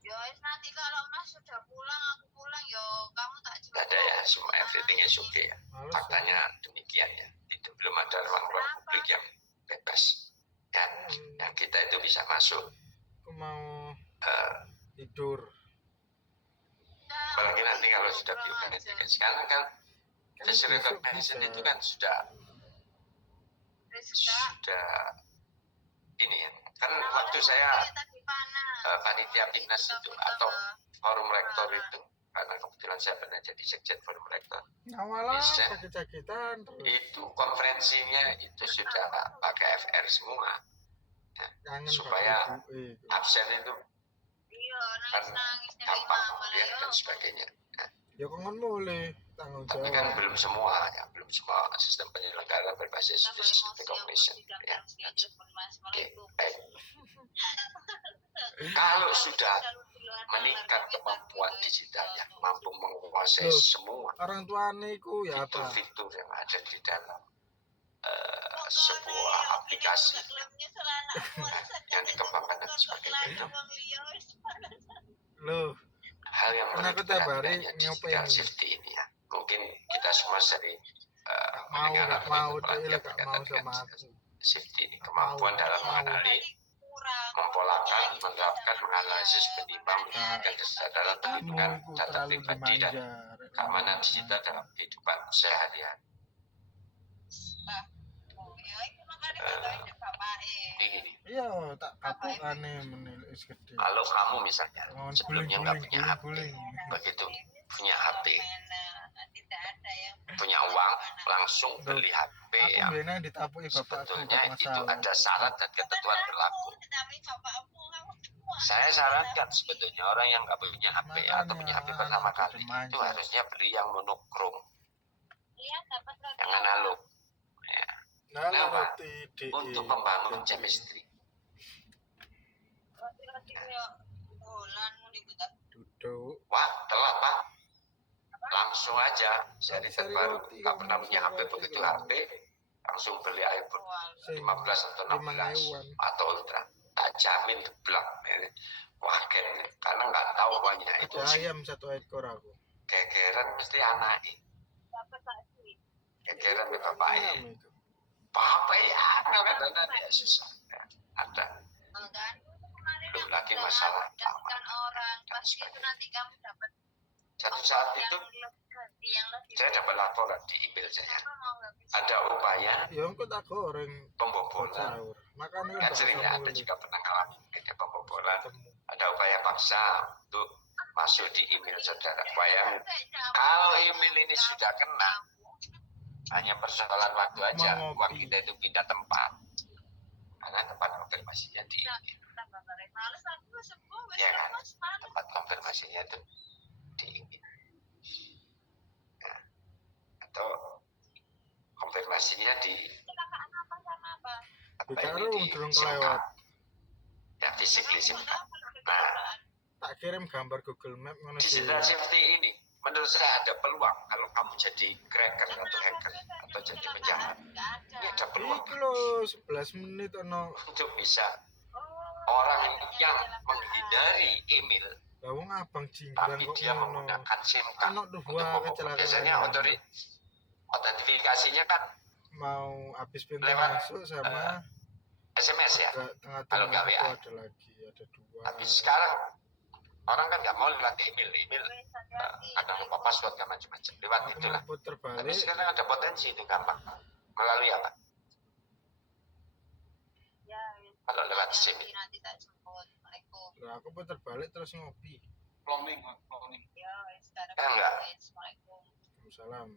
Ya nanti kalau Mas sudah pulang, aku pulang, yo kamu tak jemput. Tidak ada ya, semua everything is okay ya. Faktanya demikian ya. Itu belum ada ruang-ruang publik yang bebas. Ya, yang kita itu bisa masuk. Aku mau tidur. Apalagi nanti kalau sudah biometrik. Sekarang kan face recognition itu kan sudah ini ya. Kan waktu saya panitia PINAS itu atau forum rektor itu, karena kebetulan saya pernah jadi sekjen forum rektor. Awalah sakit-sakitan. Itu konferensinya itu sudah pakai FR semua. Ya, supaya absen itu kan gampang ya dan sebagainya. Ya kan boleh tanggung jawab. Tapi kan belum semua ya, belum semua sistem penyelenggara berbasis face recognition ya. Oke, baik. Kalau sudah meningkat kemampuan digitalnya, mampu menguasai semua orang tuane iku ya apa? fitur-fitur yang ada di dalam sebuah aplikasi yang dikembangkan dan sebagainya. Loh, Hal yang karena perlu aku tiap hari diperhatikan nyopain digital safety ini ya. Mungkin kita semua sering mau pelatihan gak berkaitan mau dengan sama aku. safety ini, kemampuan dalam mengenali, mempolakan, menerapkan, menganalisis, menimbang, menjadikan kesadaran perlindungan data pribadi dan keamanan digital dalam kehidupan sehari-hari. Ini. Iya, tak kapokane menilai gede. Kalau kamu misalnya sebelumnya nggak punya HP, begitu punya HP, punya uang, langsung beli HP yang sebetulnya itu ada syarat dan ketentuan berlaku. Saya sarankan sebetulnya orang yang nggak punya HP atau punya HP pertama kali itu harusnya beli yang monokrom, yang analog. Ya. Kenapa? Untuk membangun chemistry. Duduk. Wah, telat Pak. Langsung aja seri terbaru. Nggak pernah punya HP, begitu HP langsung beli iPhone 15 atau 16 atau Ultra. Tak jamin geblak. Wah, karena nggak tahu banyak itu. Ayam satu ekor aku. Gegeran mesti anaknya. Gegeran ke bapaknya. Apa ya? Kadang-kadang ya susah. Ya, ada. Belum lagi masalah orang pasti itu nanti kamu dapat satu saat itu saya dapat laporan di email saya ada upaya ya aku tak goreng pembobolan makanya kan sering ya, ada juga pernah ngalamin pembobolan ada upaya paksa untuk masuk di email saudara. Bayang, kalau email ini sudah kena, hanya persoalan waktu aja, uang kita itu pindah tempat. Karena tempat konfirmasinya di email. Ya kan, tempat konfirmasinya itu di email. Nah, atau konfirmasinya di apa ini di SIM card. Ya, physically SIM card. Nah, Tak kirim gambar Google Map ngono digital safety ini menurut saya ada peluang kalau kamu jadi cracker atau hacker atau jadi penjahat. Ini ada peluang Iki lho 11 menit ono. untuk bisa orang yang menghindari email Lah wong abang jinggrang tapi kok dia ngono. menggunakan SIM card Ono untuk dua membobol. kecelakaan. Biasanya autentifikasinya kan Mau habis pintu lewat, masuk sama SMS ya. tengah-tengah Kalau nggak itu WA. ada lagi, ada dua. Tapi sekarang orang kan nggak mau lewat email kadang lupa password kan macam-macam lewat Aku itulah. mau puter Tapi balik. sekarang ada potensi itu gampang melalui apa? Kalau lewat SIM. Lah aku puter balik terus ngopi. Cloning. Enggak. Salam.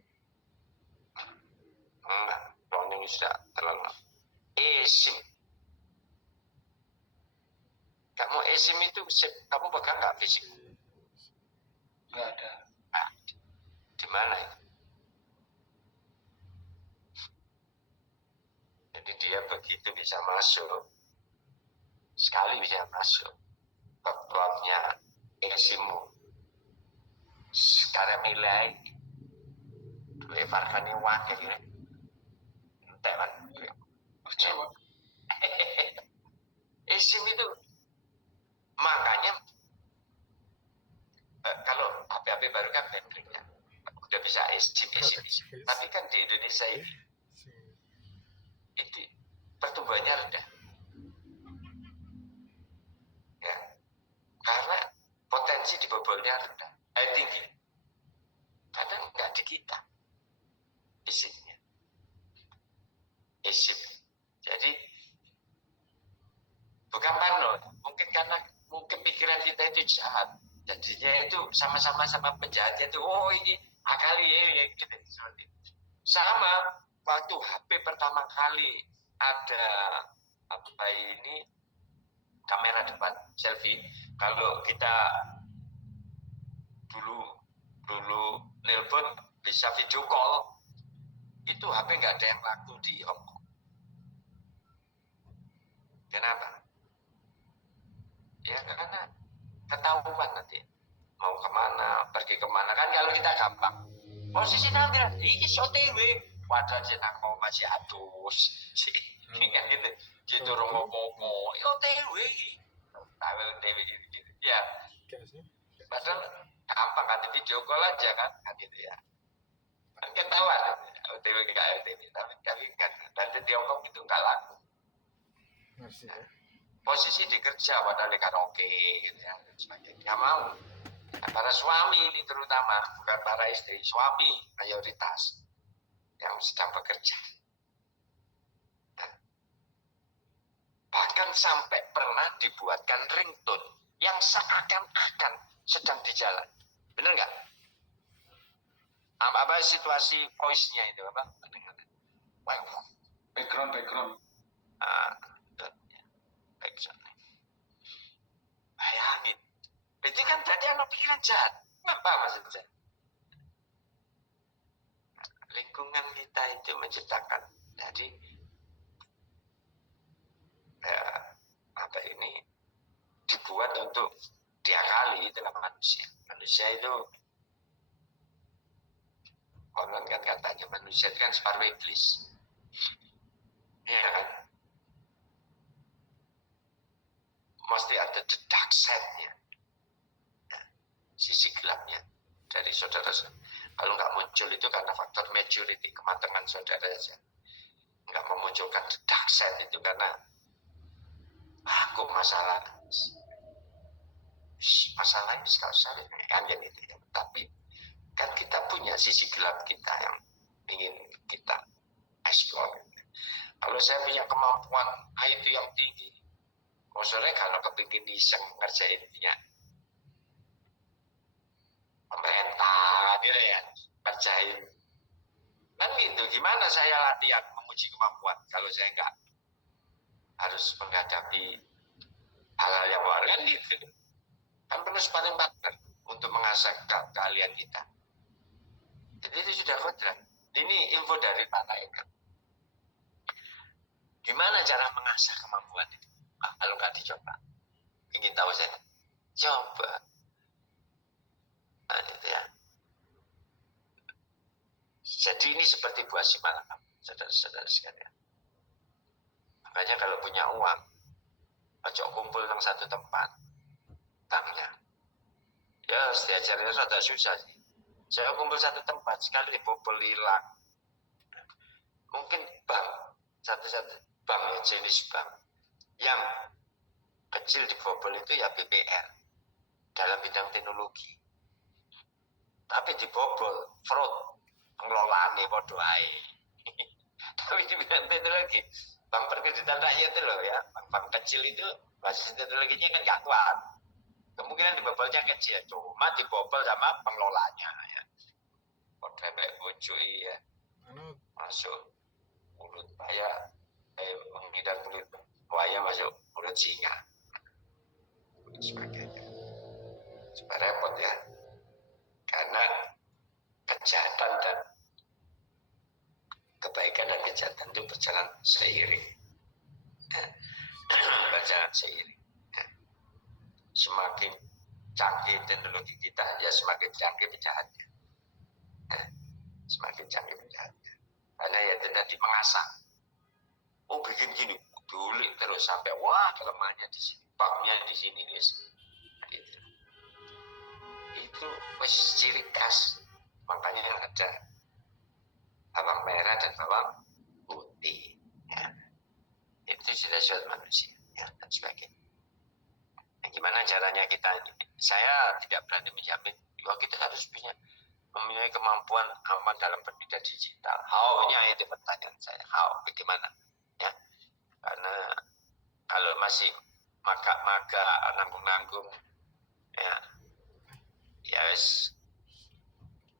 Enggak, cloning sudah terlalu. eSIM. Kamu eSIM itu kamu pegang nggak fisik? Nggak ada. Nah, di mana itu? Jadi dia begitu bisa masuk, sekali bisa masuk ke cloudnya eSIMmu. Sekarang nilai dua farkani wakil ya. Entah kan? Coba. eSIM itu makanya kalau HP-HP baru kan baterainya udah bisa eSIM. Tapi kan di Indonesia ini itu pertumbuhannya rendah. Ya. Karena potensi dibobolnya rendah, tinggi. Kadang nggak di kita eSIM-nya. eSIM. Jadi bukan parno, mungkin pikiran kita itu jahat. Jadinya itu sama-sama penjahatnya itu, oh ini akali ya, gitu. Sama waktu HP pertama kali ada apa ini kamera depan selfie. Kalau kita dulu nelpon bisa video call, itu HP nggak ada yang laku di Hong Kong. Kenapa? Ya karena ketahuan nanti mau kemana, pergi kemana kan kalau kita gampang. Posisi nanti ini OTW, wadah jenang mau masih adus, sih kan gitu. Gitu romo pomo, OTW, tahu OTW gitu. Ya, padahal gampang kan di video call aja kan gitu ya. Kan ketahuan OTW nggak OTW, tapi kan nanti di Hongkong itu nggak laku. Masih ya. Posisi di kerja padahal di karaoke gitu ya, sebagainya. Nggak mau. Nah, para suami ini terutama, bukan para istri, suami mayoritas yang sedang bekerja. Nah, bahkan sampai pernah dibuatkan ringtone yang seakan-akan sedang di jalan. Bener nggak? Apa situasi voice-nya itu apa? Background. Bayangin. Itu kan berarti anak pikiran jahat. Apa maksudnya? Lingkungan kita itu menciptakan. Jadi apa ini dibuat untuk diakali dalam manusia. Manusia itu konon kan katanya manusia itu kan separuh iblis. Iya kan? Mesti ada the dark side-nya. Ya, sisi gelapnya dari saudara. Kalau nggak muncul itu karena faktor maturity, kematangan saudara saja. Nggak memunculkan the dark side itu karena aku masalah ini sekali saya kan jadi itu. Tapi kan kita punya sisi gelap kita yang ingin kita explore. Kalau saya punya kemampuan IT yang tinggi, maksudnya kalau kepingin iseng ngerjainnya, gitu ya, kerjain. Kan gitu, gimana saya latihan menguji kemampuan kalau saya nggak harus menghadapi hal-hal yang luar, kan gitu. Kan perlu sparring partner untuk mengasah keahlian kita. Jadi itu sudah kodrat. Ini info dari Pak Taeker. Gimana cara mengasah kemampuan itu? Kalau nggak dicoba, ingin tahu saya, coba. Nah, itu ya. Jadi ini seperti buah si malakam, saudara-saudara sekalian. Makanya kalau punya uang, ojo kumpul di satu tempat, banknya. Ya, diajarnya sudah susah sih. Saya kumpul satu tempat, sekali dibobol hilang. Mungkin bank, satu-satu bank, jenis bank. Yang kecil dibobol itu ya BPR, dalam bidang teknologi. Tapi dibobol, fraud, pengelolaan bodoh aja. Tapi di bidang teknologi, bank perkreditan rakyat itu loh ya, bank kecil itu basis teknologinya kan gak kuat. Kemungkinan dibobolnya kecil, cuma dibobol sama pengelolanya ya. Kode baik bojo ya, masuk mulut buaya, menghindar mulut buaya masuk mulut singa, dan sebagainya. Supaya repot ya, karena kejahatan dan kebaikan dan kejahatan itu berjalan seiring, berjalan seiring. Semakin canggih teknologi kita, ya semakin canggih penjahatnya. Semakin canggih penjahatnya. Karena ya tadi mengasah. Oh bikin gini, dulik terus sampai wah kelemahannya di sini, banknya di sini guys. Gitu. Itu wes ciri khas. Makanya ada bawang merah dan bawang putih. Ya. Itu sudah suatu manusia ya, dan sebagainya. Nah, gimana caranya kita ini? Saya tidak berani menjamin bahwa kita harus mempunyai kemampuan aman dalam bermedia digital. How-nya itu pertanyaan saya. How? Bagaimana? Ya, karena kalau masih maga-maga, nanggung-nanggung, ya wes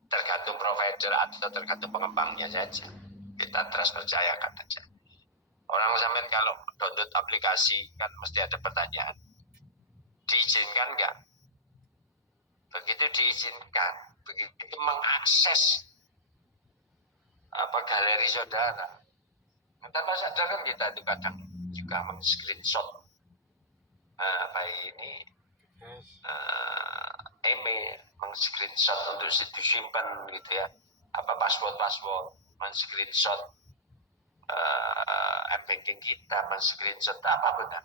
tergantung provider atau tergantung pengembangnya saja. Kita terus percayakan saja. Orang sampai kalau download aplikasi kan mesti ada pertanyaan. Diizinkan nggak? Begitu diizinkan, begitu mengakses galeri saudara. Tanpa sadar kan kita itu kadang juga men-screenshot email, meng-screenshot untuk disimpan gitu ya, password, men-screenshot m-banking kita, men-screenshot apa benar.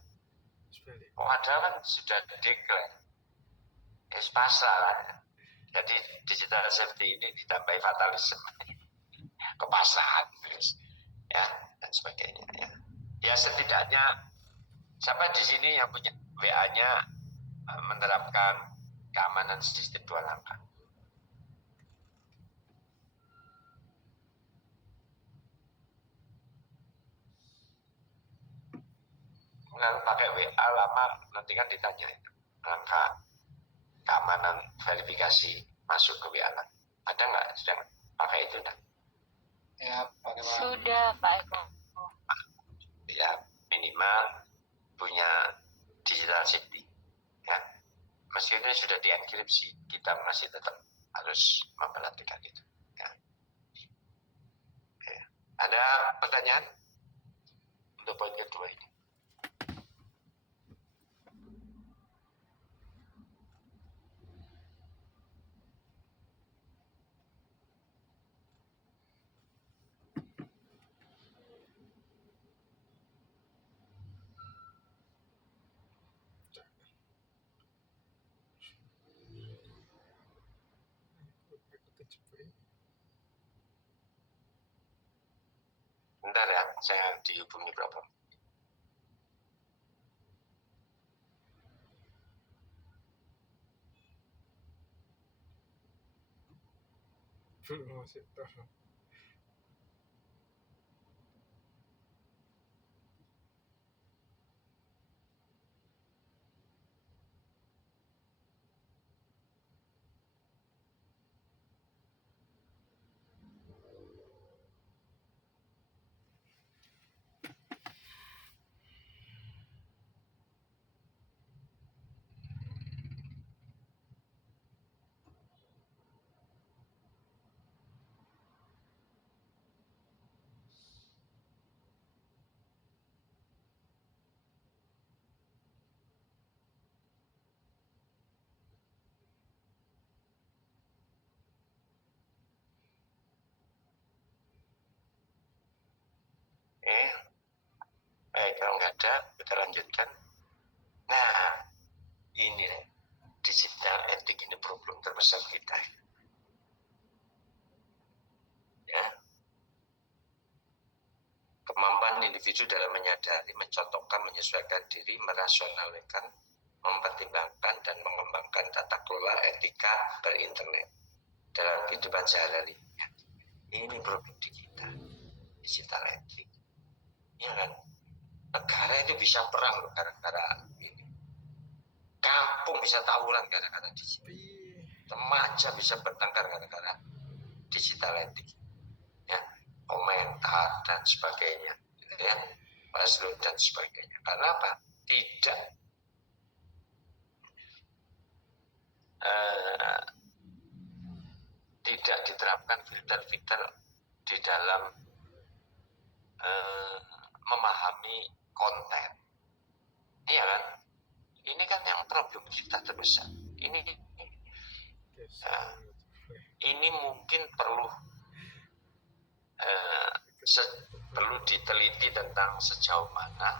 Padahal kan sudah declare. Pasrah lah. Jadi digital safety ini ditambahi fatalisme, kepasrahan, ya dan sebagainya. Ya setidaknya sampai di sini yang punya WA-nya menerapkan keamanan sistem 2 langkah. Kalau pakai WA lama nanti kan ditanya langkah keamanan verifikasi masuk ke WA. Ada nggak sedang pakai itu enggak? Ya, sudah Pak Eko. Ya minimal punya digital safety. Ya, meskipun sudah dienkripsi, kita masih tetap harus memperhatikan itu. Ya. Oke. Ada pertanyaan untuk poin kedua ini? Bentar ya, saya dihubungi berapa? Belum masih tahu. kalau nggak ada kita lanjutkan. Nah, ini digital etik ini problem terbesar kita. Ya. Kemampuan individu dalam menyadari, mencontohkan, menyesuaikan diri, merasionalkan, mempertimbangkan dan mengembangkan tata kelola etika berinternet dalam kehidupan sehari-hari. Ini problem di kita, digital etik. Ya kan? Negara itu bisa perang loh gara-gara ini. Kampung bisa tawuran gara-gara digital. Remaja bisa bertengkar gara-gara digital etik. Ya, komentar dan sebagainya, ya, password dan sebagainya. Karena apa? Tidak diterapkan filter-filter di dalam memahami konten. Iya kan? Ini kan yang problem kita terbesar. Ini mungkin perlu diteliti tentang sejauh mana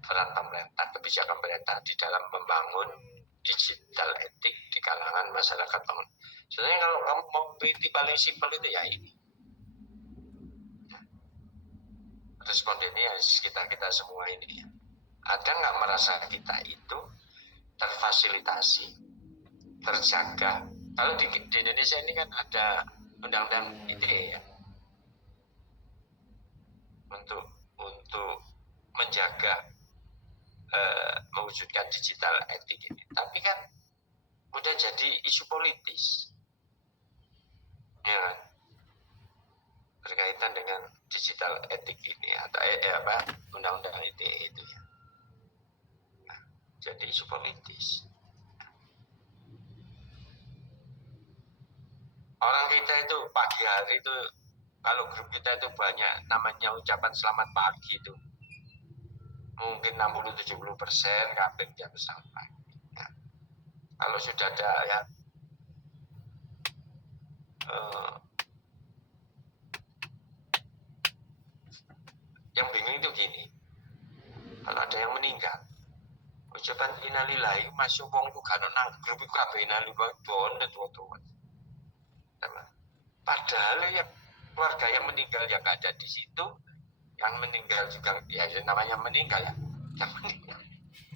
peran pemerintah, kebijakan pemerintah di dalam membangun digital etik di kalangan masyarakat. Sebenarnya kalau kamu mau teliti paling simpel itu ya ini. Respondennya kita semua ini. Ada nggak merasa kita itu terfasilitasi, terjaga? Kalau di Indonesia ini kan ada undang-undang ITE ya, untuk menjaga mewujudkan digital etik ini. Tapi kan udah jadi isu politis, ya kan? Berkaitan dengan digital etik ini atau undang-undang ITE itu ya. Nah, jadi isu politis. Orang kita itu pagi hari itu, kalau grup kita itu banyak namanya ucapan selamat pagi itu, mungkin 60-70% kabeh jam sampai. Ya. Kalau sudah ada ya yang bingung itu gini, kalau ada yang meninggal, ucapan innalillahi masuk wong itu kan nang grup itu kabeh innalillahi tuh. Padahal ya keluarga yang meninggal yang nggak ada di situ, yang meninggal juga ya namanya meninggal ya, yang meninggal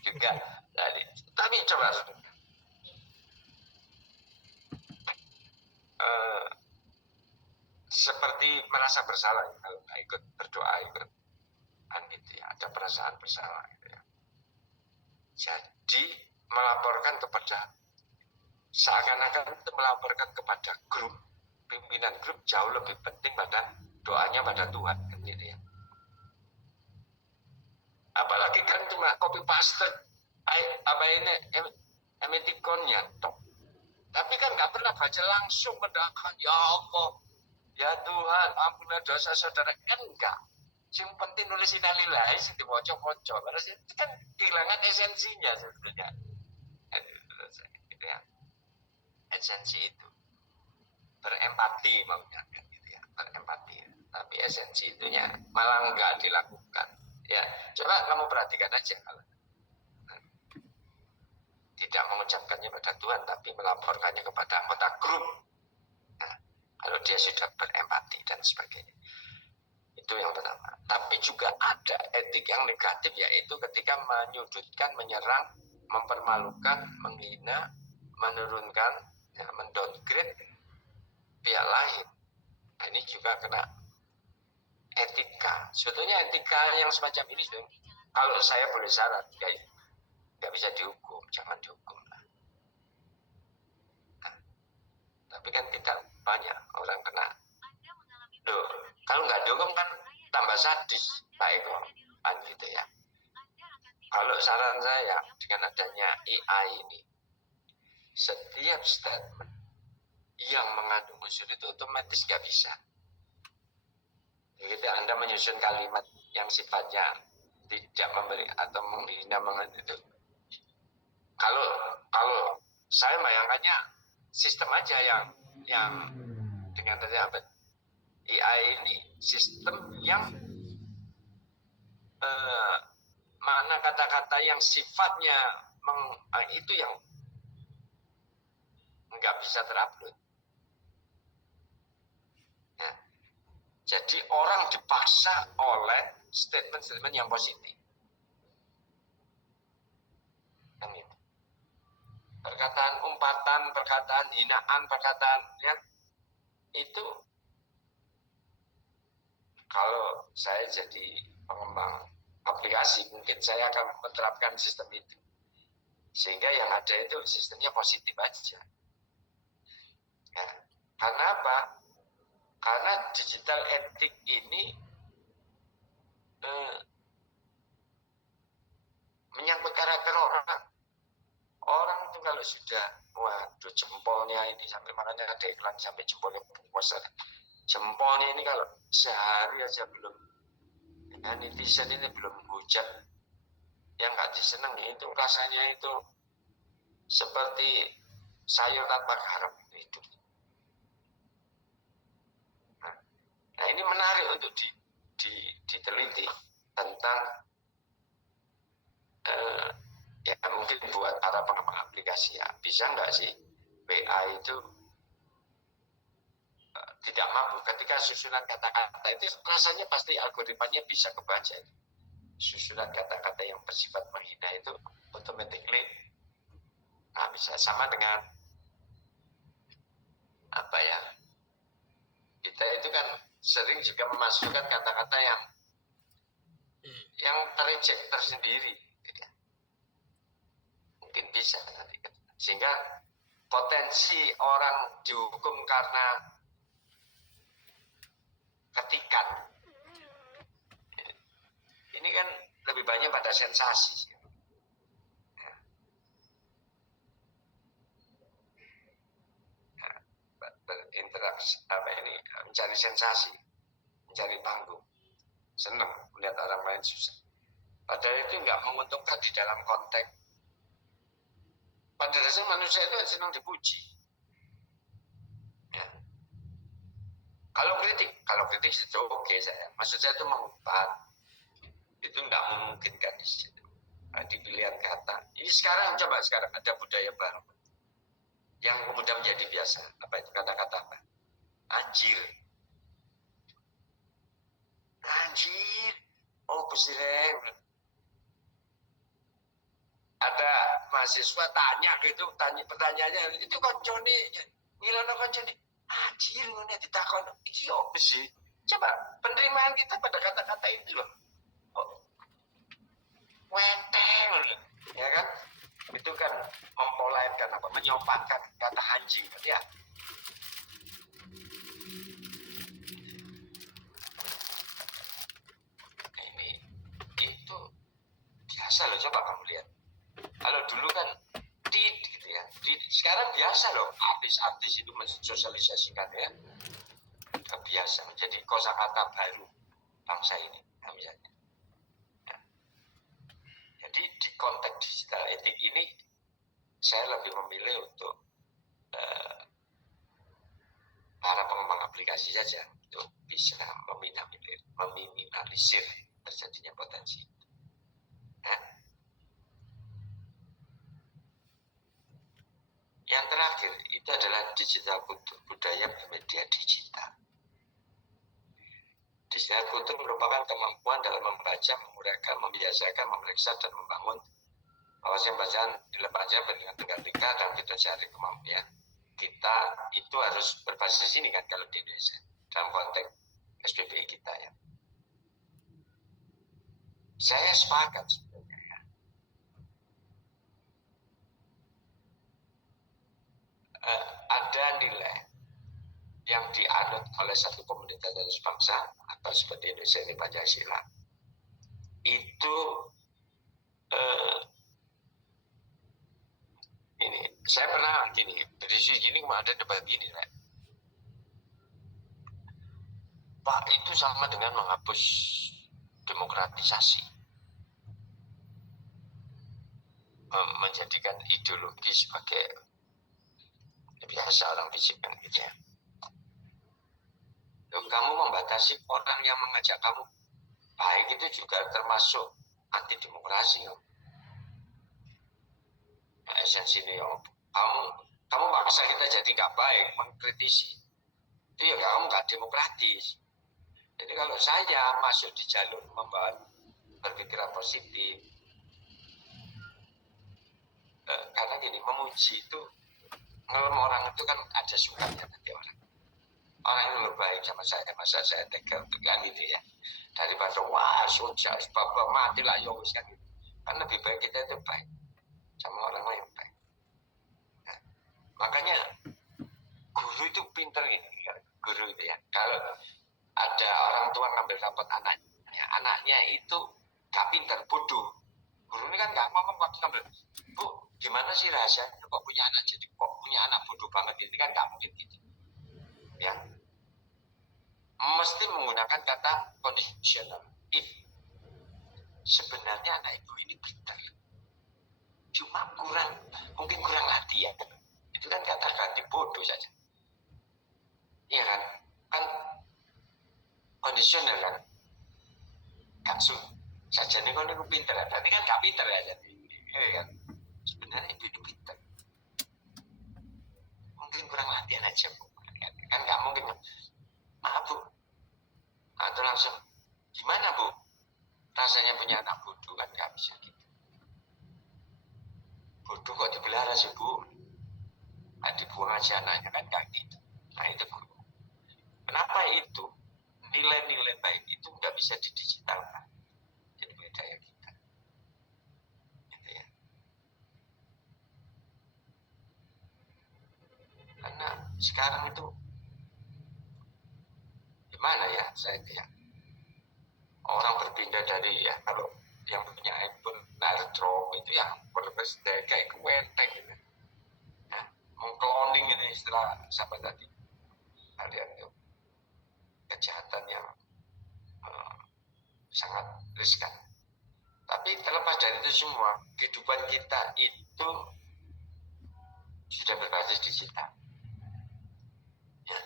juga. Tapi coba seperti merasa bersalah kalau nggak ikut berdoa ikut kan gitu ya, ada perasaan bersalah gitu ya. Jadi melaporkan kepada, seakan-akan melaporkan kepada grup, pimpinan grup jauh lebih penting pada doanya pada Tuhan kan gitu ya. Apalagi kan cuma copy paste emoticonnya toh. Tapi kan nggak pernah baca langsung mendoakan ya Allah, ya Tuhan ampunilah dosa saudara, kan enggak. Yang penting nulis innalillahi sing diwaca-waca. Terus itu kan kehilangan esensinya sebetulnya. Esensi itu berempati maunya kan gitu ya, berempati. Tapi esensi itunya malah enggak dilakukan. Ya, coba kamu perhatikan aja kalau tidak mengucapkannya pada Tuhan, tapi melaporkannya kepada anggota grup. Nah, kalau dia sudah berempati dan sebagainya. Itu yang pertama. Tapi juga ada etik yang negatif, yaitu ketika menyudutkan, menyerang, mempermalukan, menghina, menurunkan, ya, mendowngrade pihak lain. Nah, ini juga kena etika. Sebetulnya etika yang semacam ini, kalau saya boleh saran, nggak bisa dihukum, jangan dihukum. Nah, tapi kan tidak banyak orang kena. Loh, kalau nggak dihukum kan tambah sadis, baik kan gitu ya. Kalau saran saya dengan adanya AI ini, setiap statement yang mengandung unsur itu otomatis nggak bisa. Jadi Anda menyusun kalimat yang sifatnya tidak memberi atau menghina itu. Kalau saya bayangkannya sistem aja yang dengan tadi apa? AI ini sistem yang mana kata-kata yang sifatnya itu yang nggak bisa terupload. Nah, jadi orang dipaksa oleh statement-statement yang positif. Kan itu. Perkataan umpatan, perkataan hinaan, perkataan yang itu kalau saya jadi pengembang aplikasi mungkin saya akan menerapkan sistem itu. Sehingga yang ada itu sistemnya positif aja. Ya. Karena apa? Karena digital etik ini menyangkut karakter orang. Orang itu kalau sudah, waduh jempolnya ini sampai makanya ada iklan sampai jempolnya bungkus. Jempolnya ini kalau sehari aja belum, ya, netizen ini belum hujat, yang nggak disenangi itu rasanya itu seperti sayur tanpa garam itu. Nah ini menarik untuk diteliti tentang ya mungkin buat para pengembang aplikasi ya bisa nggak sih WA itu tidak mampu ketika susunan kata-kata itu rasanya pasti algoritmanya bisa kebaca itu. Susunan kata-kata yang bersifat menghina itu automatically bisa sama dengan apa ya, kita itu kan sering juga memasukkan kata-kata yang tereject tersendiri gitu. Mungkin bisa nanti sehingga potensi orang dihukum karena ketikan ini kan lebih banyak pada sensasi. Berinteraksi mencari sensasi, mencari panggung, senang melihat orang lain susah. Padahal itu nggak menguntungkan di dalam konteks. Pada dasarnya manusia itu senang dipuji. Ya. Kalau kritik itu oke saya. Maksud saya itu mengumpat, itu nggak memungkinkan di situ. Di pilihan kata. Ini sekarang ada budaya baru yang kemudian menjadi biasa. Apa itu kata-kata apa? Anjir. Oh pesireng. Ada mahasiswa tanya pertanyaannya itu koncone ngilono koncone anjir ngene ditakon iki opo sih? Coba penerimaan kita pada kata-kata itu loh. Wenteng ya kan? Itu kan mempolairkan menyopankan kata anjing ya. Ini itu biasa loh, coba kamu lihat. Kalau dulu kan gitu ya. Sekarang biasa loh artis itu mensosialisasikan ya. Sudah biasa menjadi kosakata baru bangsa ini misalnya. Ya. Jadi di konteks digital etik ini saya lebih memilih untuk para pengembang aplikasi saja untuk bisa meminimalisir terjadinya potensi. Ya. Yang terakhir itu adalah digital kultur, budaya bermedia digital. Digital kultur merupakan kemampuan dalam membaca, menguraikan, membiasakan, memeriksa, dan membangun wawasan bacaan dilepasnya dengan tengah-tengah dan kita cari kemampuan. Kita itu harus berbasis ini kan kalau di Indonesia dalam konteks SPBI kita ya. Saya sepakat sebenarnya ya. Ada nilai yang dianut oleh satu komunitas dan bangsa atau seperti Indonesia ini Pancasila itu ini saya pernah gini berisi gini ada debat gini Pak itu sama dengan menghapus demokratisasi, menjadikan ideologi sebagai biasa orang bisikan gitu ya. Loh, kamu membatasi orang yang mengajak kamu baik itu juga termasuk anti demokrasi. Nah, esensi ini kamu maksa kita jadi nggak baik, mengkritisi, itu ya kamu nggak demokratis. Jadi kalau saya masuk di jalur membangun berpikiran positif, karena gini, memuji itu, kalau orang itu kan ada sukanya nanti orang yang lebih baik sama saya, masa saya tega untuk kan gitu ya, daripada wah sudah bapak mati lah ya kan gitu. Kan lebih baik kita itu baik sama orang lain baik. Nah, makanya guru itu pinter gitu, guru itu ya. Kalau ada orang tua ngambil rapat anaknya itu gak pinter, bodoh. Guru ini kan gak ngomong waktu ngambil, bu, gimana sih rahasianya kok punya anak jadi kok punya anak bodoh banget itu kan gak mungkin gitu. Ya, mesti menggunakan kata conditional. If sebenarnya anak ibu ini pinter, cuma mungkin kurang latihan. Itu kan kata ganti bodoh saja. Iya kan? Kan kondisional kan? Kasus saja nih kalau itu pinter, berarti kan gak pinter ya jadi. Iya kan? Sebenarnya ibu ini pinter. Mungkin kurang latihan aja bu. Kan gak mungkin. Maaf bu. Atau langsung gimana bu? Rasanya punya anak bodoh kan gak bisa gitu. Bodoh kok dipelihara sih bu? Dibuang aja anaknya kan gak gitu. Nah itu bu. Kenapa itu? Nilai-nilai baik itu nggak bisa didigitalkan. Jadi budaya kita. Gitu ya. Karena sekarang itu gimana ya saya ya. Orang berpindah dari ya kalau yang punya iPhone airdrop itu ya berbeda kayak kuenteng gitu. Nah, mengcloning ini istilah sampai tadi. Kalian itu kejahatan yang sangat riskan. Tapi terlepas dari itu semua, kehidupan kita itu sudah berbasis digital. Ya.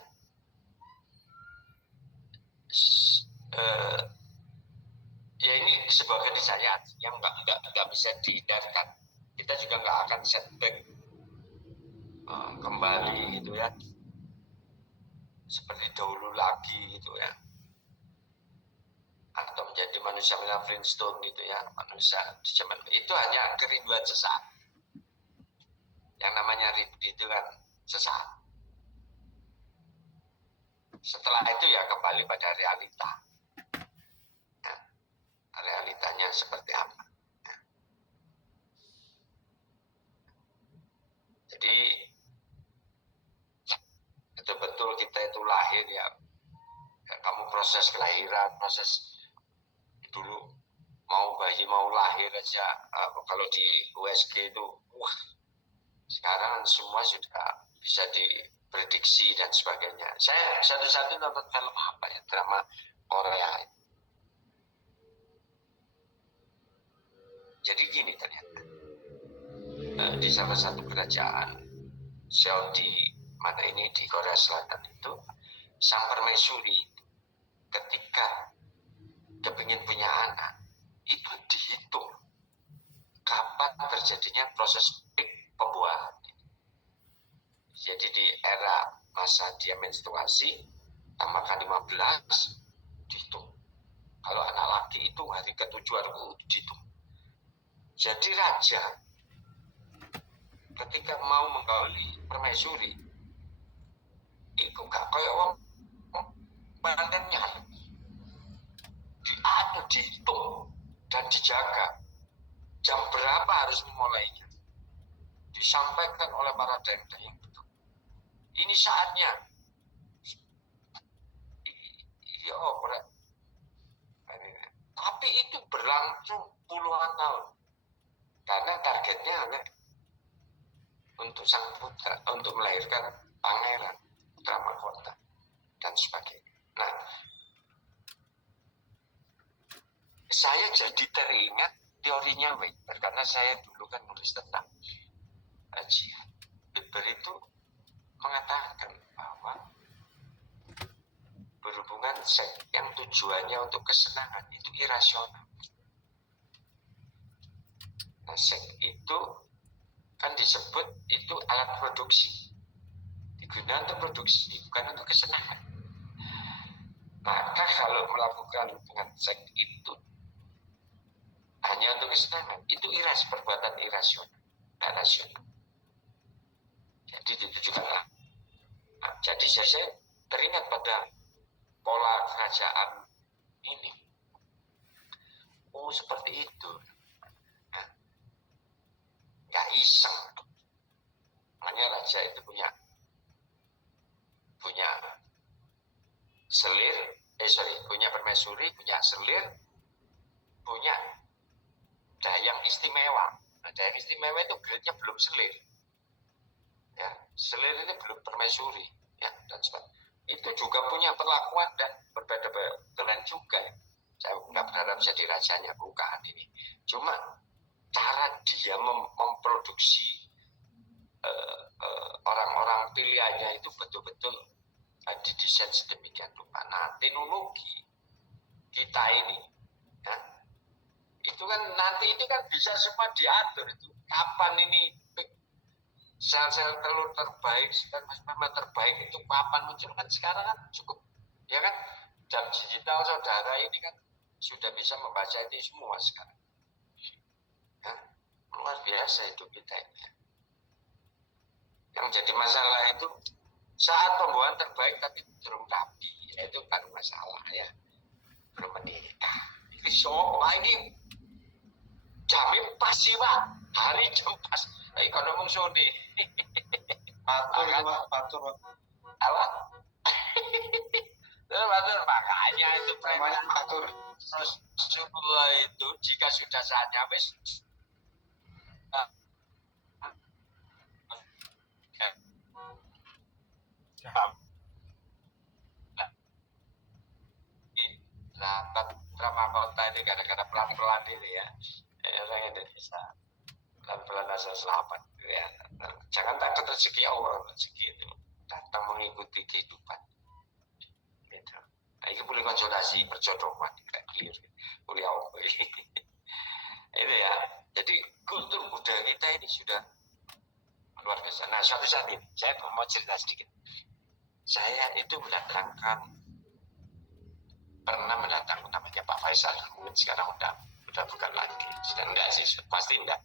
Ya ini sebuah keniscayaan yang nggak bisa dihindarkan. Kita juga nggak akan setback kembali gitu ya, seperti dahulu lagi gitu ya. Atau menjadi manusia Flintstone gitu ya, manusia di zaman itu hanya kerinduan sesaat. Yang namanya rindu itu kan sesaat. Setelah itu ya kembali pada realita. Nah, realitanya seperti apa? Nah. Jadi betul-betul kita itu lahir ya, kamu proses kelahiran, proses dulu mau bayi mau lahir aja kalau di USG itu sekarang semua sudah bisa diprediksi dan sebagainya. Saya satu-satu nonton film apa ya, drama Korea. Jadi gini ternyata di salah satu kerajaan Seoul di mana ini di Korea Selatan itu sang permaisuri ketika kepingin punya anak itu dihitung kapan terjadinya proses peak pembuahan. Jadi di era masa dia menstruasi tambahkan 15 dihitung. Kalau anak laki itu hari ke-7 dihitung. Jadi raja ketika mau menggauli permaisuri itu gak kayak orang panennya dihitung dan dijaga jam berapa harus memulainya, disampaikan oleh para dendeng yang betul. Ini saatnya. Iya, tapi itu berlangsung puluhan tahun karena targetnya hanya untuk sang putra, untuk melahirkan pangeran, putra mahkota dan sebagainya. Nah, saya jadi teringat teorinya Weber karena saya dulu kan nulis tentang jihad. Weber itu mengatakan bahwa berhubungan seks yang tujuannya untuk kesenangan itu irasional. Nah, seks itu kan disebut itu alat produksi, digunakan untuk produksi, bukan untuk kesenangan. Maka kalau melakukan hubungan seks itu hanya untuk kesenangan, itu perbuatan irasional, tidak rasional. Jadi ditujukan. Nah, jadi saya teringat pada pola kerajaan ini. Oh, seperti itu. Nah, nggak iseng. Makanya raja itu punya punya permaisuri, punya selir, punya dayang istimewa. Nah, dayang istimewa itu grade-nya belum selir. Ya, selir ini belum permaisuri, ya, dan sebagainya. Itu juga punya perlakuan dan berbeda dengan juga. Saya nggak berharap jadi rajanya, bukan ini. Cuma cara dia memproduksi orang-orang pilihannya itu betul-betul didesain sedemikian rupa. Nah, teknologi kita ini, ya, itu kan nanti itu kan bisa semua diatur itu. Kapan ini sel-sel telur terbaik, sperma terbaik itu kapan muncul, kan sekarang kan cukup, ya kan, jam digital saudara ini kan sudah bisa membaca itu semua sekarang. Ya, luar biasa hidup kita ini. Yang jadi masalah itu saat pembuahan terbaik tapi belum rapi, ya itu baru masalah ya, belum menikah. Ini ini jamnya pas sih Pak, hari jam pas. Kalau ngomong sone. Patur. Apa? Patur, makanya itu namanya patur. Rasulullah itu jika sudah saatnya wis drama kota ini kadang-kadang pelan-pelan ini ya, orang Indonesia pelan-pelan asal selamat ya. Jangan takut rezeki Allah, rezeki itu datang mengikuti kehidupan gitu. Nah, ini boleh konsultasi perjodohan kayak clear boleh apa itu ya. Jadi kultur budaya kita ini sudah luar biasa. Nah, suatu saat ini saya mau cerita sedikit. Saya itu pernah mendatangkan namanya Pak Faisal, mungkin sekarang udah bukan lagi, sedang enggak sih, pasti enggak.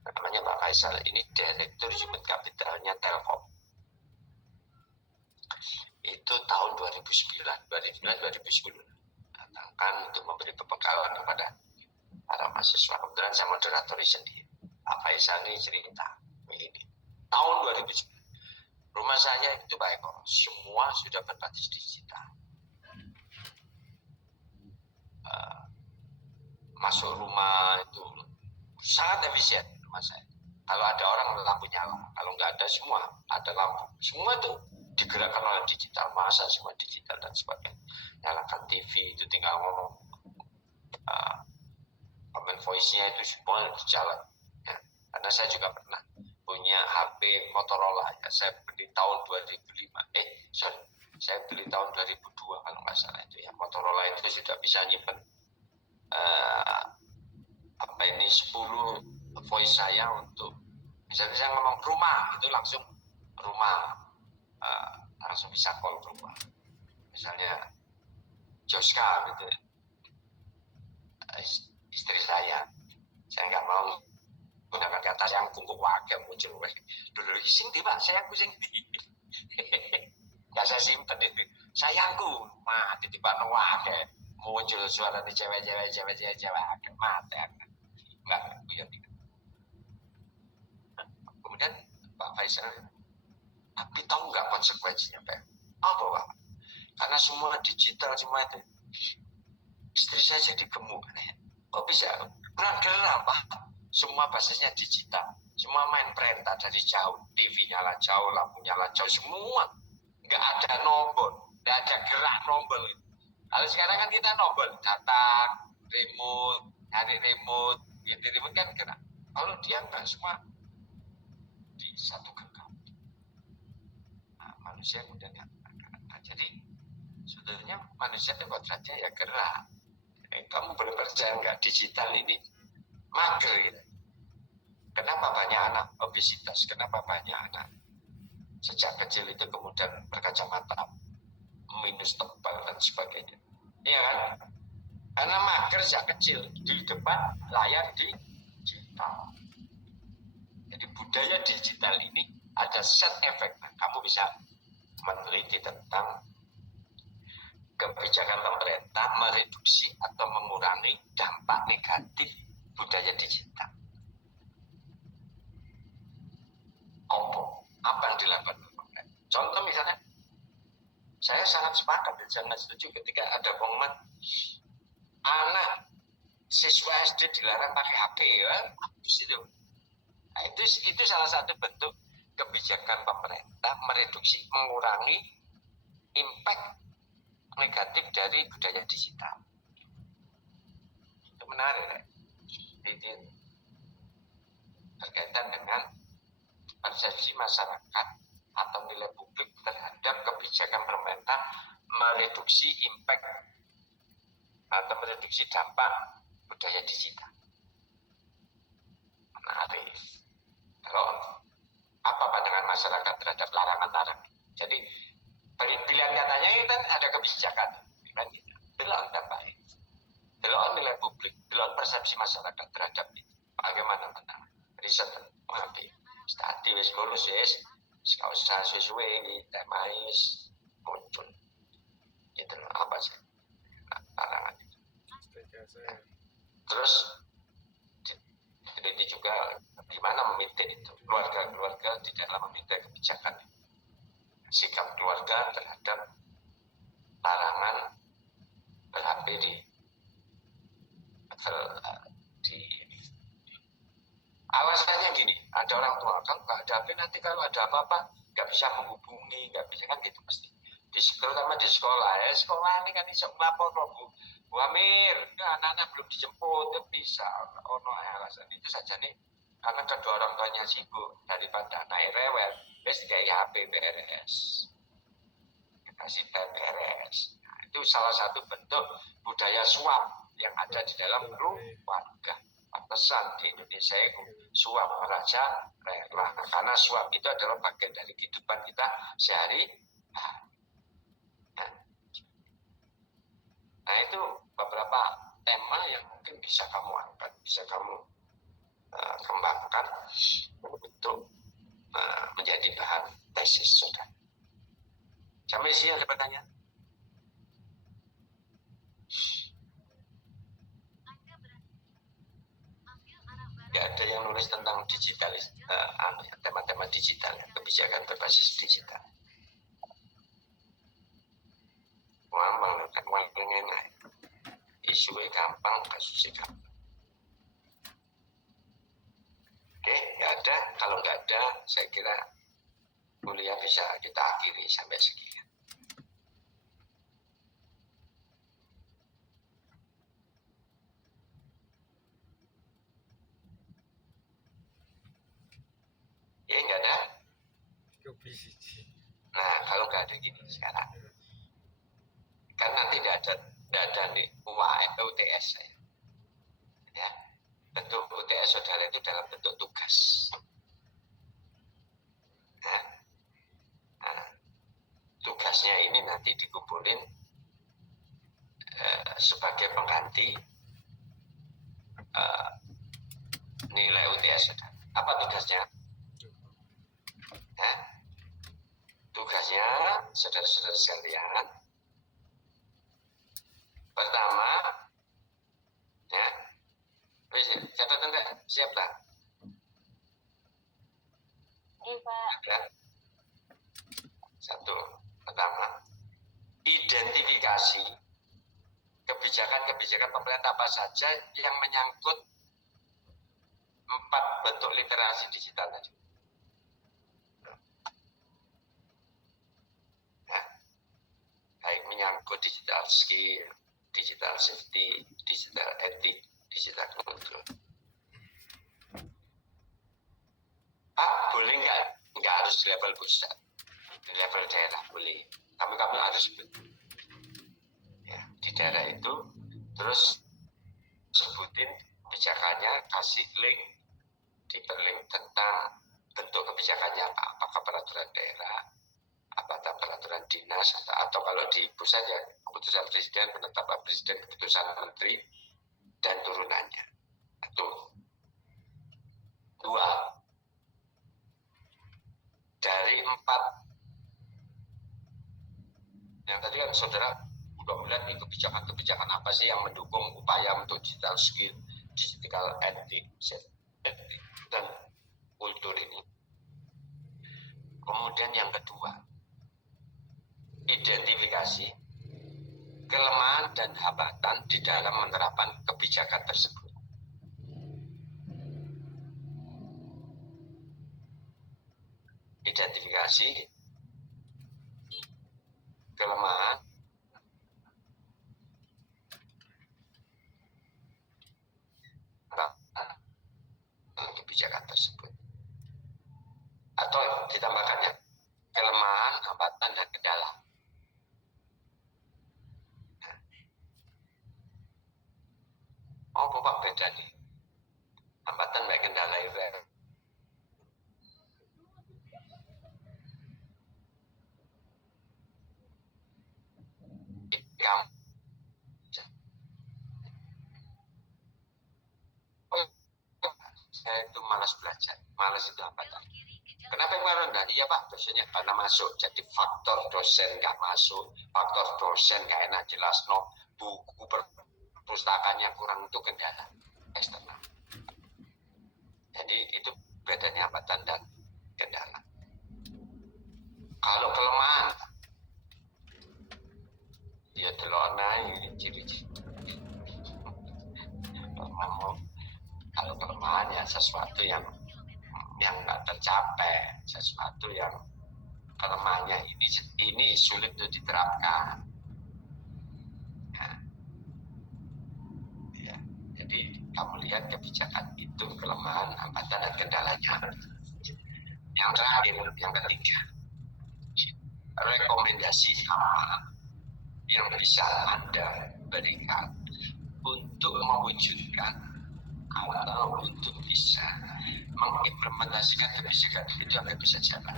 Namanya Pak Faisal, ini Direktur Human Capitalnya Telkom. Itu tahun 2009-2010 datangkan untuk memberi pembekalan kepada para mahasiswa. Kebetulan saya moderatori sendiri. Pak Faisal ini cerita ini tahun 2009. Rumah saya itu baik kok, semua sudah berbasis digital. Masuk rumah itu sangat efisien rumah saya. Kalau ada orang lampu nyala, kalau nggak ada semua ada lampu, semua itu digerakkan oleh digital, masa semua digital dan sebagainya. Nyalakan TV itu tinggal ngomong, comment voice-nya itu semua jalan. Ya. Karena saya juga pernah punya HP Motorola, ya, saya beli tahun 2005. Saya beli tahun 2002 kalau nggak salah itu ya. Motorola itu sudah bisa nyimpen 10 voice saya untuk misalnya saya ngomong rumah itu langsung rumah, langsung bisa call rumah. Misalnya Joska gitu, istri saya nggak mau gunakan kata yang kumpul wakil muncul dulu sing di Pak, saya pusing nggak saya simpen itu sayangku mati di Pak wakil muncul suara di cewek mati nggak punya. Kemudian Pak Faisal, tapi tahu nggak konsekuensinya Pak? Apa Pak? Karena semua digital semua itu, istri saya jadi gemuk. Kok bisa? Bulan gelap Pak. Semua basisnya digital, semua main perintah dari jauh, TV nyala jauh, lampu nyala jauh, semua nggak ada nombor, nggak ada gerak nombor. Kalau sekarang kan kita nombor, datang, remote, nyari remote, ya di remote kan gerak. Kalau dia nggak semua di satu genggam. Nah, manusia kemudian nggak. Nah, jadi sebetulnya manusia itu kodratnya ya gerak. Kamu boleh percaya nggak, digital ini mager gitu. Kenapa banyak anak obesitas? Kenapa banyak anak sejak kecil itu kemudian berkacamata minus tebal dan sebagainya? Iya kan? Karena mager sejak kecil di depan layar digital. Jadi budaya digital ini ada set efek. Nah, kamu bisa meneliti tentang kebijakan pemerintah mereduksi atau mengurangi dampak negatif budaya digital. Apa yang dilakukan pemerintah? Contoh misalnya, saya sangat sepakat dan sangat setuju ketika ada pengumuman anak siswa SD dilarang pakai HP, ya, nah, itu salah satu bentuk kebijakan pemerintah mereduksi, mengurangi impact negatif dari budaya digital. Itu menarik, ya. Berkaitan dengan persepsi masyarakat atau nilai publik terhadap kebijakan pemerintah mereduksi impact atau mereduksi dampak budaya digital. Menarik. Kalau apa pandangan masyarakat terhadap larangan-larangan? Jadi pilihan katanya ini kan ada kebijakan, kan gitu. Belum dampaknya, belum nilai publik, belum persepsi masyarakat terhadap itu. Bagaimana pandangan? Riset mengambil studi wis lulus wis, gak usah suwe-suwe ini temais muncul. Itu apa sih larangan itu? Terus ini juga gimana meminta itu keluarga di dalam meminta kebijakan, sikap keluarga terhadap larangan ber-HP di alasannya gini, ada orang tua kan nggak ada HP nanti kalau ada apa-apa nggak bisa menghubungi, nggak bisa kan gitu pasti. Terutama di sekolah ya, sekolah ini kan bisa melapor loh Bu Amir, anak-anak belum dijemput, ya bisa. Oh no, alasan itu saja nih, karena kedua orang tuanya sibuk daripada naik rewel, wes kayak HP beres, kasih beres. Nah, itu salah satu bentuk budaya suap yang ada di dalam keluarga. Pantesan di Indonesia itu suap raja rela, karena suap itu adalah bagian dari kehidupan kita sehari. Nah itu beberapa tema yang mungkin bisa kamu angkat, bisa kamu kembangkan untuk menjadi bahan tesis saudara. Sampai sini ada pertanyaan? Nggak ada yang nulis tentang digital, tema-tema digital, kebijakan berbasis digital. Gampang kan, paling enak. Isunya gampang, kasusnya gampang. Oke, nggak ada. Kalau nggak ada, saya kira kuliah bisa kita akhiri sampai sekian. Ya nggak ada. Nah, kalau nggak ada gini sekarang, kan nanti tidak ada nih UTS saya. Ya, bentuk UTS saudara itu dalam bentuk tugas. Nah, tugasnya ini nanti dikumpulin sebagai pengganti nilai UTS saudara. Apa tugasnya? Tugasnya saudara-saudara sekalian, pertama, ya, catatan enggak? Siap tak? Iya Pak. Ada. Satu, pertama, identifikasi kebijakan-kebijakan pemerintah apa saja yang menyangkut 4 bentuk literasi digital tadi. Baik menyangkut digital skill, digital safety, digital ethic, digital control. Pak, boleh nggak harus di level pusat, di level daerah boleh. Tapi kamu harus terus sebutin kebijakannya, kasih link, diperlink tentang bentuk kebijakannya apa, apakah peraturan daerah, apakah peraturan dinas, atau kalau di pusat ya keputusan presiden, penetapan presiden, keputusan menteri, dan turunannya. Itu 2 dari 4 yang tadi kan saudara udah melihat nih kebijakan-kebijakan apa sih yang mendukung upaya untuk digital skill, digital ethics, dan kultur ini. Kemudian yang kedua, identifikasi kelemahan dan hambatan di dalam menerapkan kebijakan tersebut. Identifikasi kelemahan kebijakan tersebut. Atau ditambahkannya kelemahan, hambatan, dan kendala. Oh, Bapak beda nih. Hambatan baik kendala itu. Saya itu malas belajar. Malas itu hambatan. Kenapa yang rendah? Iya Pak, dosennya karena masuk. Jadi faktor dosen nggak masuk, faktor dosen nggak enak jelas, no, buku perpustakaannya kurang, itu kendala eksternal. Jadi itu bedanya hambatan dan kendala. Kalau kelemahan, ya telonai ciri-ciri. Kalau kelemahan ya sesuatu yang nggak tercapai, sesuatu yang kelemahannya ini sulit untuk diterapkan. Ya. Jadi kamu lihat kebijakan itu kelemahan, hambatan, dan kendalanya. Yang terakhir, yang ketiga, rekomendasi apa yang bisa Anda berikan untuk mewujudkan atau untuk bisa mengimplementasikan kebijakan itu agar bisa jalan.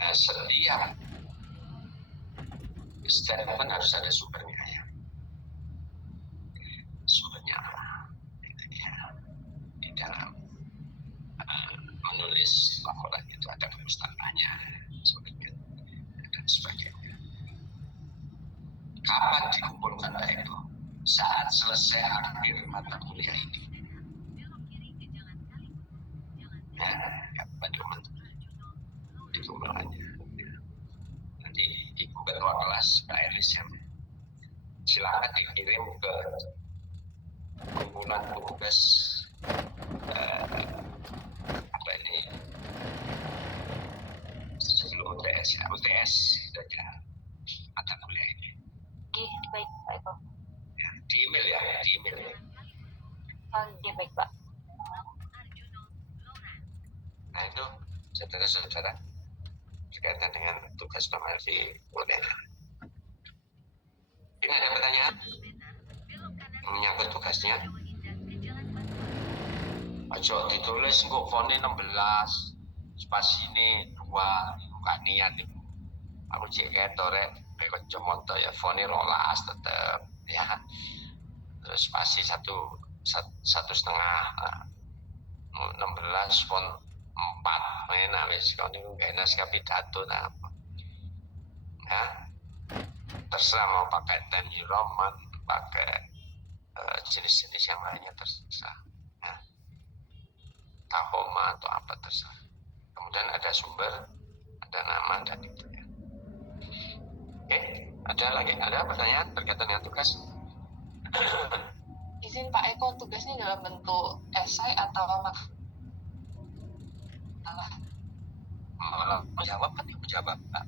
Nah, setiap statement harus ada sumbernya ya. Sumbernya apa? Di dalam menulis laporan itu ada perpustakaannya, dan sebagainya. Kapan dikumpulkan itu? Saat selesai akhir mata kuliah ini. Ya, kapan dikumpulkannya? Nanti dikumpulkan ketua kelas Pak Elis yang silakan dikirim ke kumpulan tugas apa ini sebelum UTS ya, UTS saja mata kuliah ini. Baik Pak Eko. Ya, di email ya, di email. Oke baik Pak. Nah itu saudara-saudara berkaitan dengan tugas Pak Melvi boleh. Ini ada pertanyaan menyangkut tugasnya. Ojo ditulis kok font 16 spasine 2 gak niat itu. Aku cek ketorek kayak Jomonto ya font 12 tetep ya. Terus spasi 1,5 16 font 4 enak wis kon niku gak enak sekali pidato nah. Ya. Terserah mau pakai Times Roman, pakai jenis-jenis yang lainnya terserah. Ya. Tahoma atau apa terserah. Kemudian ada sumber, ada nama dan itu ya. Oke, ada pertanyaan berkaitan dengan tugas? Izin Pak Eko, tugasnya dalam bentuk esai atau makalah? Menjawab kan ibu jawab Pak.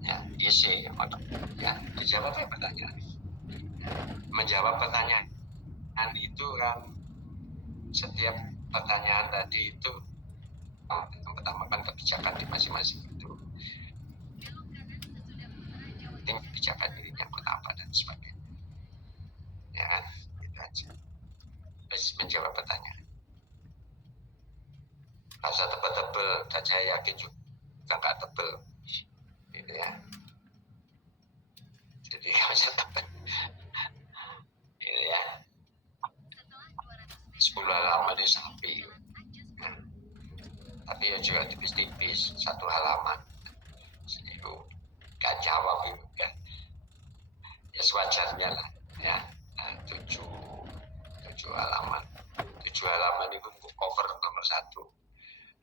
Ya, isi ya dijawab ya pertanyaan. Menjawab pertanyaan itu kan setiap pertanyaan tadi itu yang pertama kan kebijakan di masing-masing itu penting kebijakan ini nyangkut apa dan sebagainya ya kan gitu aja. Terus menjawab pertanyaan nggak usah tebel-tebel dan saya yakin juga nggak tebel gitu ya, jadi nggak usah tebel gitu ya. 10 halaman itu sapi ya. Tapi ya juga tipis-tipis 1 halaman itu gak jawab itu kan ya sewajarnya lah ya. 7 halaman 7 halaman itu cover nomor 1,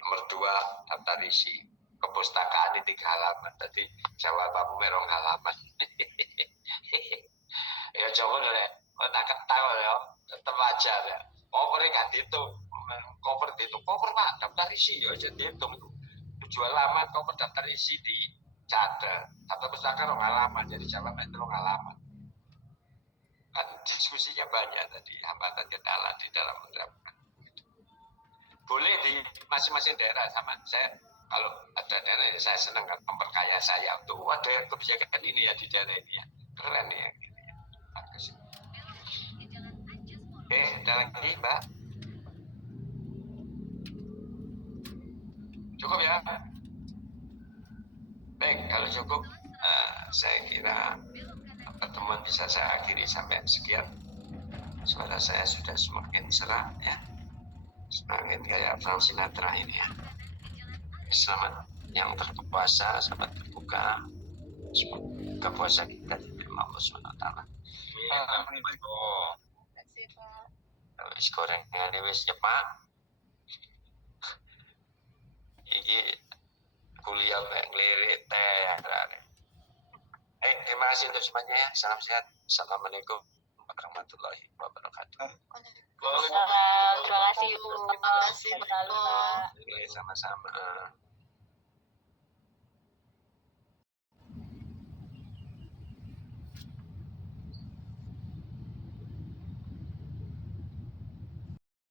nomor 2 daftar isi kepustakaan ini 3 halaman, tadi jawabanmu merong halaman. Ya coba deh nak ketawa ya tetap wajar ya. Covernya nggak dihitung, cover dihitung, cover pak daftar isi ya jadi dihitung itu 7 halaman cover daftar isi di catat, daftar pustaka rong halaman, jadi jawaban itu rong halaman. Kan diskusinya banyak tadi, hambatan kendala di dalam menerapkan. Boleh di masing-masing daerah sama saya. Kalau ada daerah yang saya senang kan memperkaya saya untuk ada kebijakan ini ya di daerah ini ya keren ya. Bagus. Oke, ada lagi Mbak? Cukup ya? Baik, kalau cukup, saya kira pertemuan bisa saya akhiri sampai sekian. Suara saya sudah semakin serak ya, semakin kayak Frank Sinatra ini ya. Selamat yang berpuasa, selamat berbuka. Semoga puasa kita diterima Allah SWT. Assalamualaikum. Wis gorengane wis nyepak. Iki kuliah mek ngelirik teh. Terima kasih untuk semuanya ya. Salam sehat. Assalamualaikum warahmatullahi wabarakatuh. Terima kasih Bu. Terima kasih, Selalu, Pak. Sama-sama.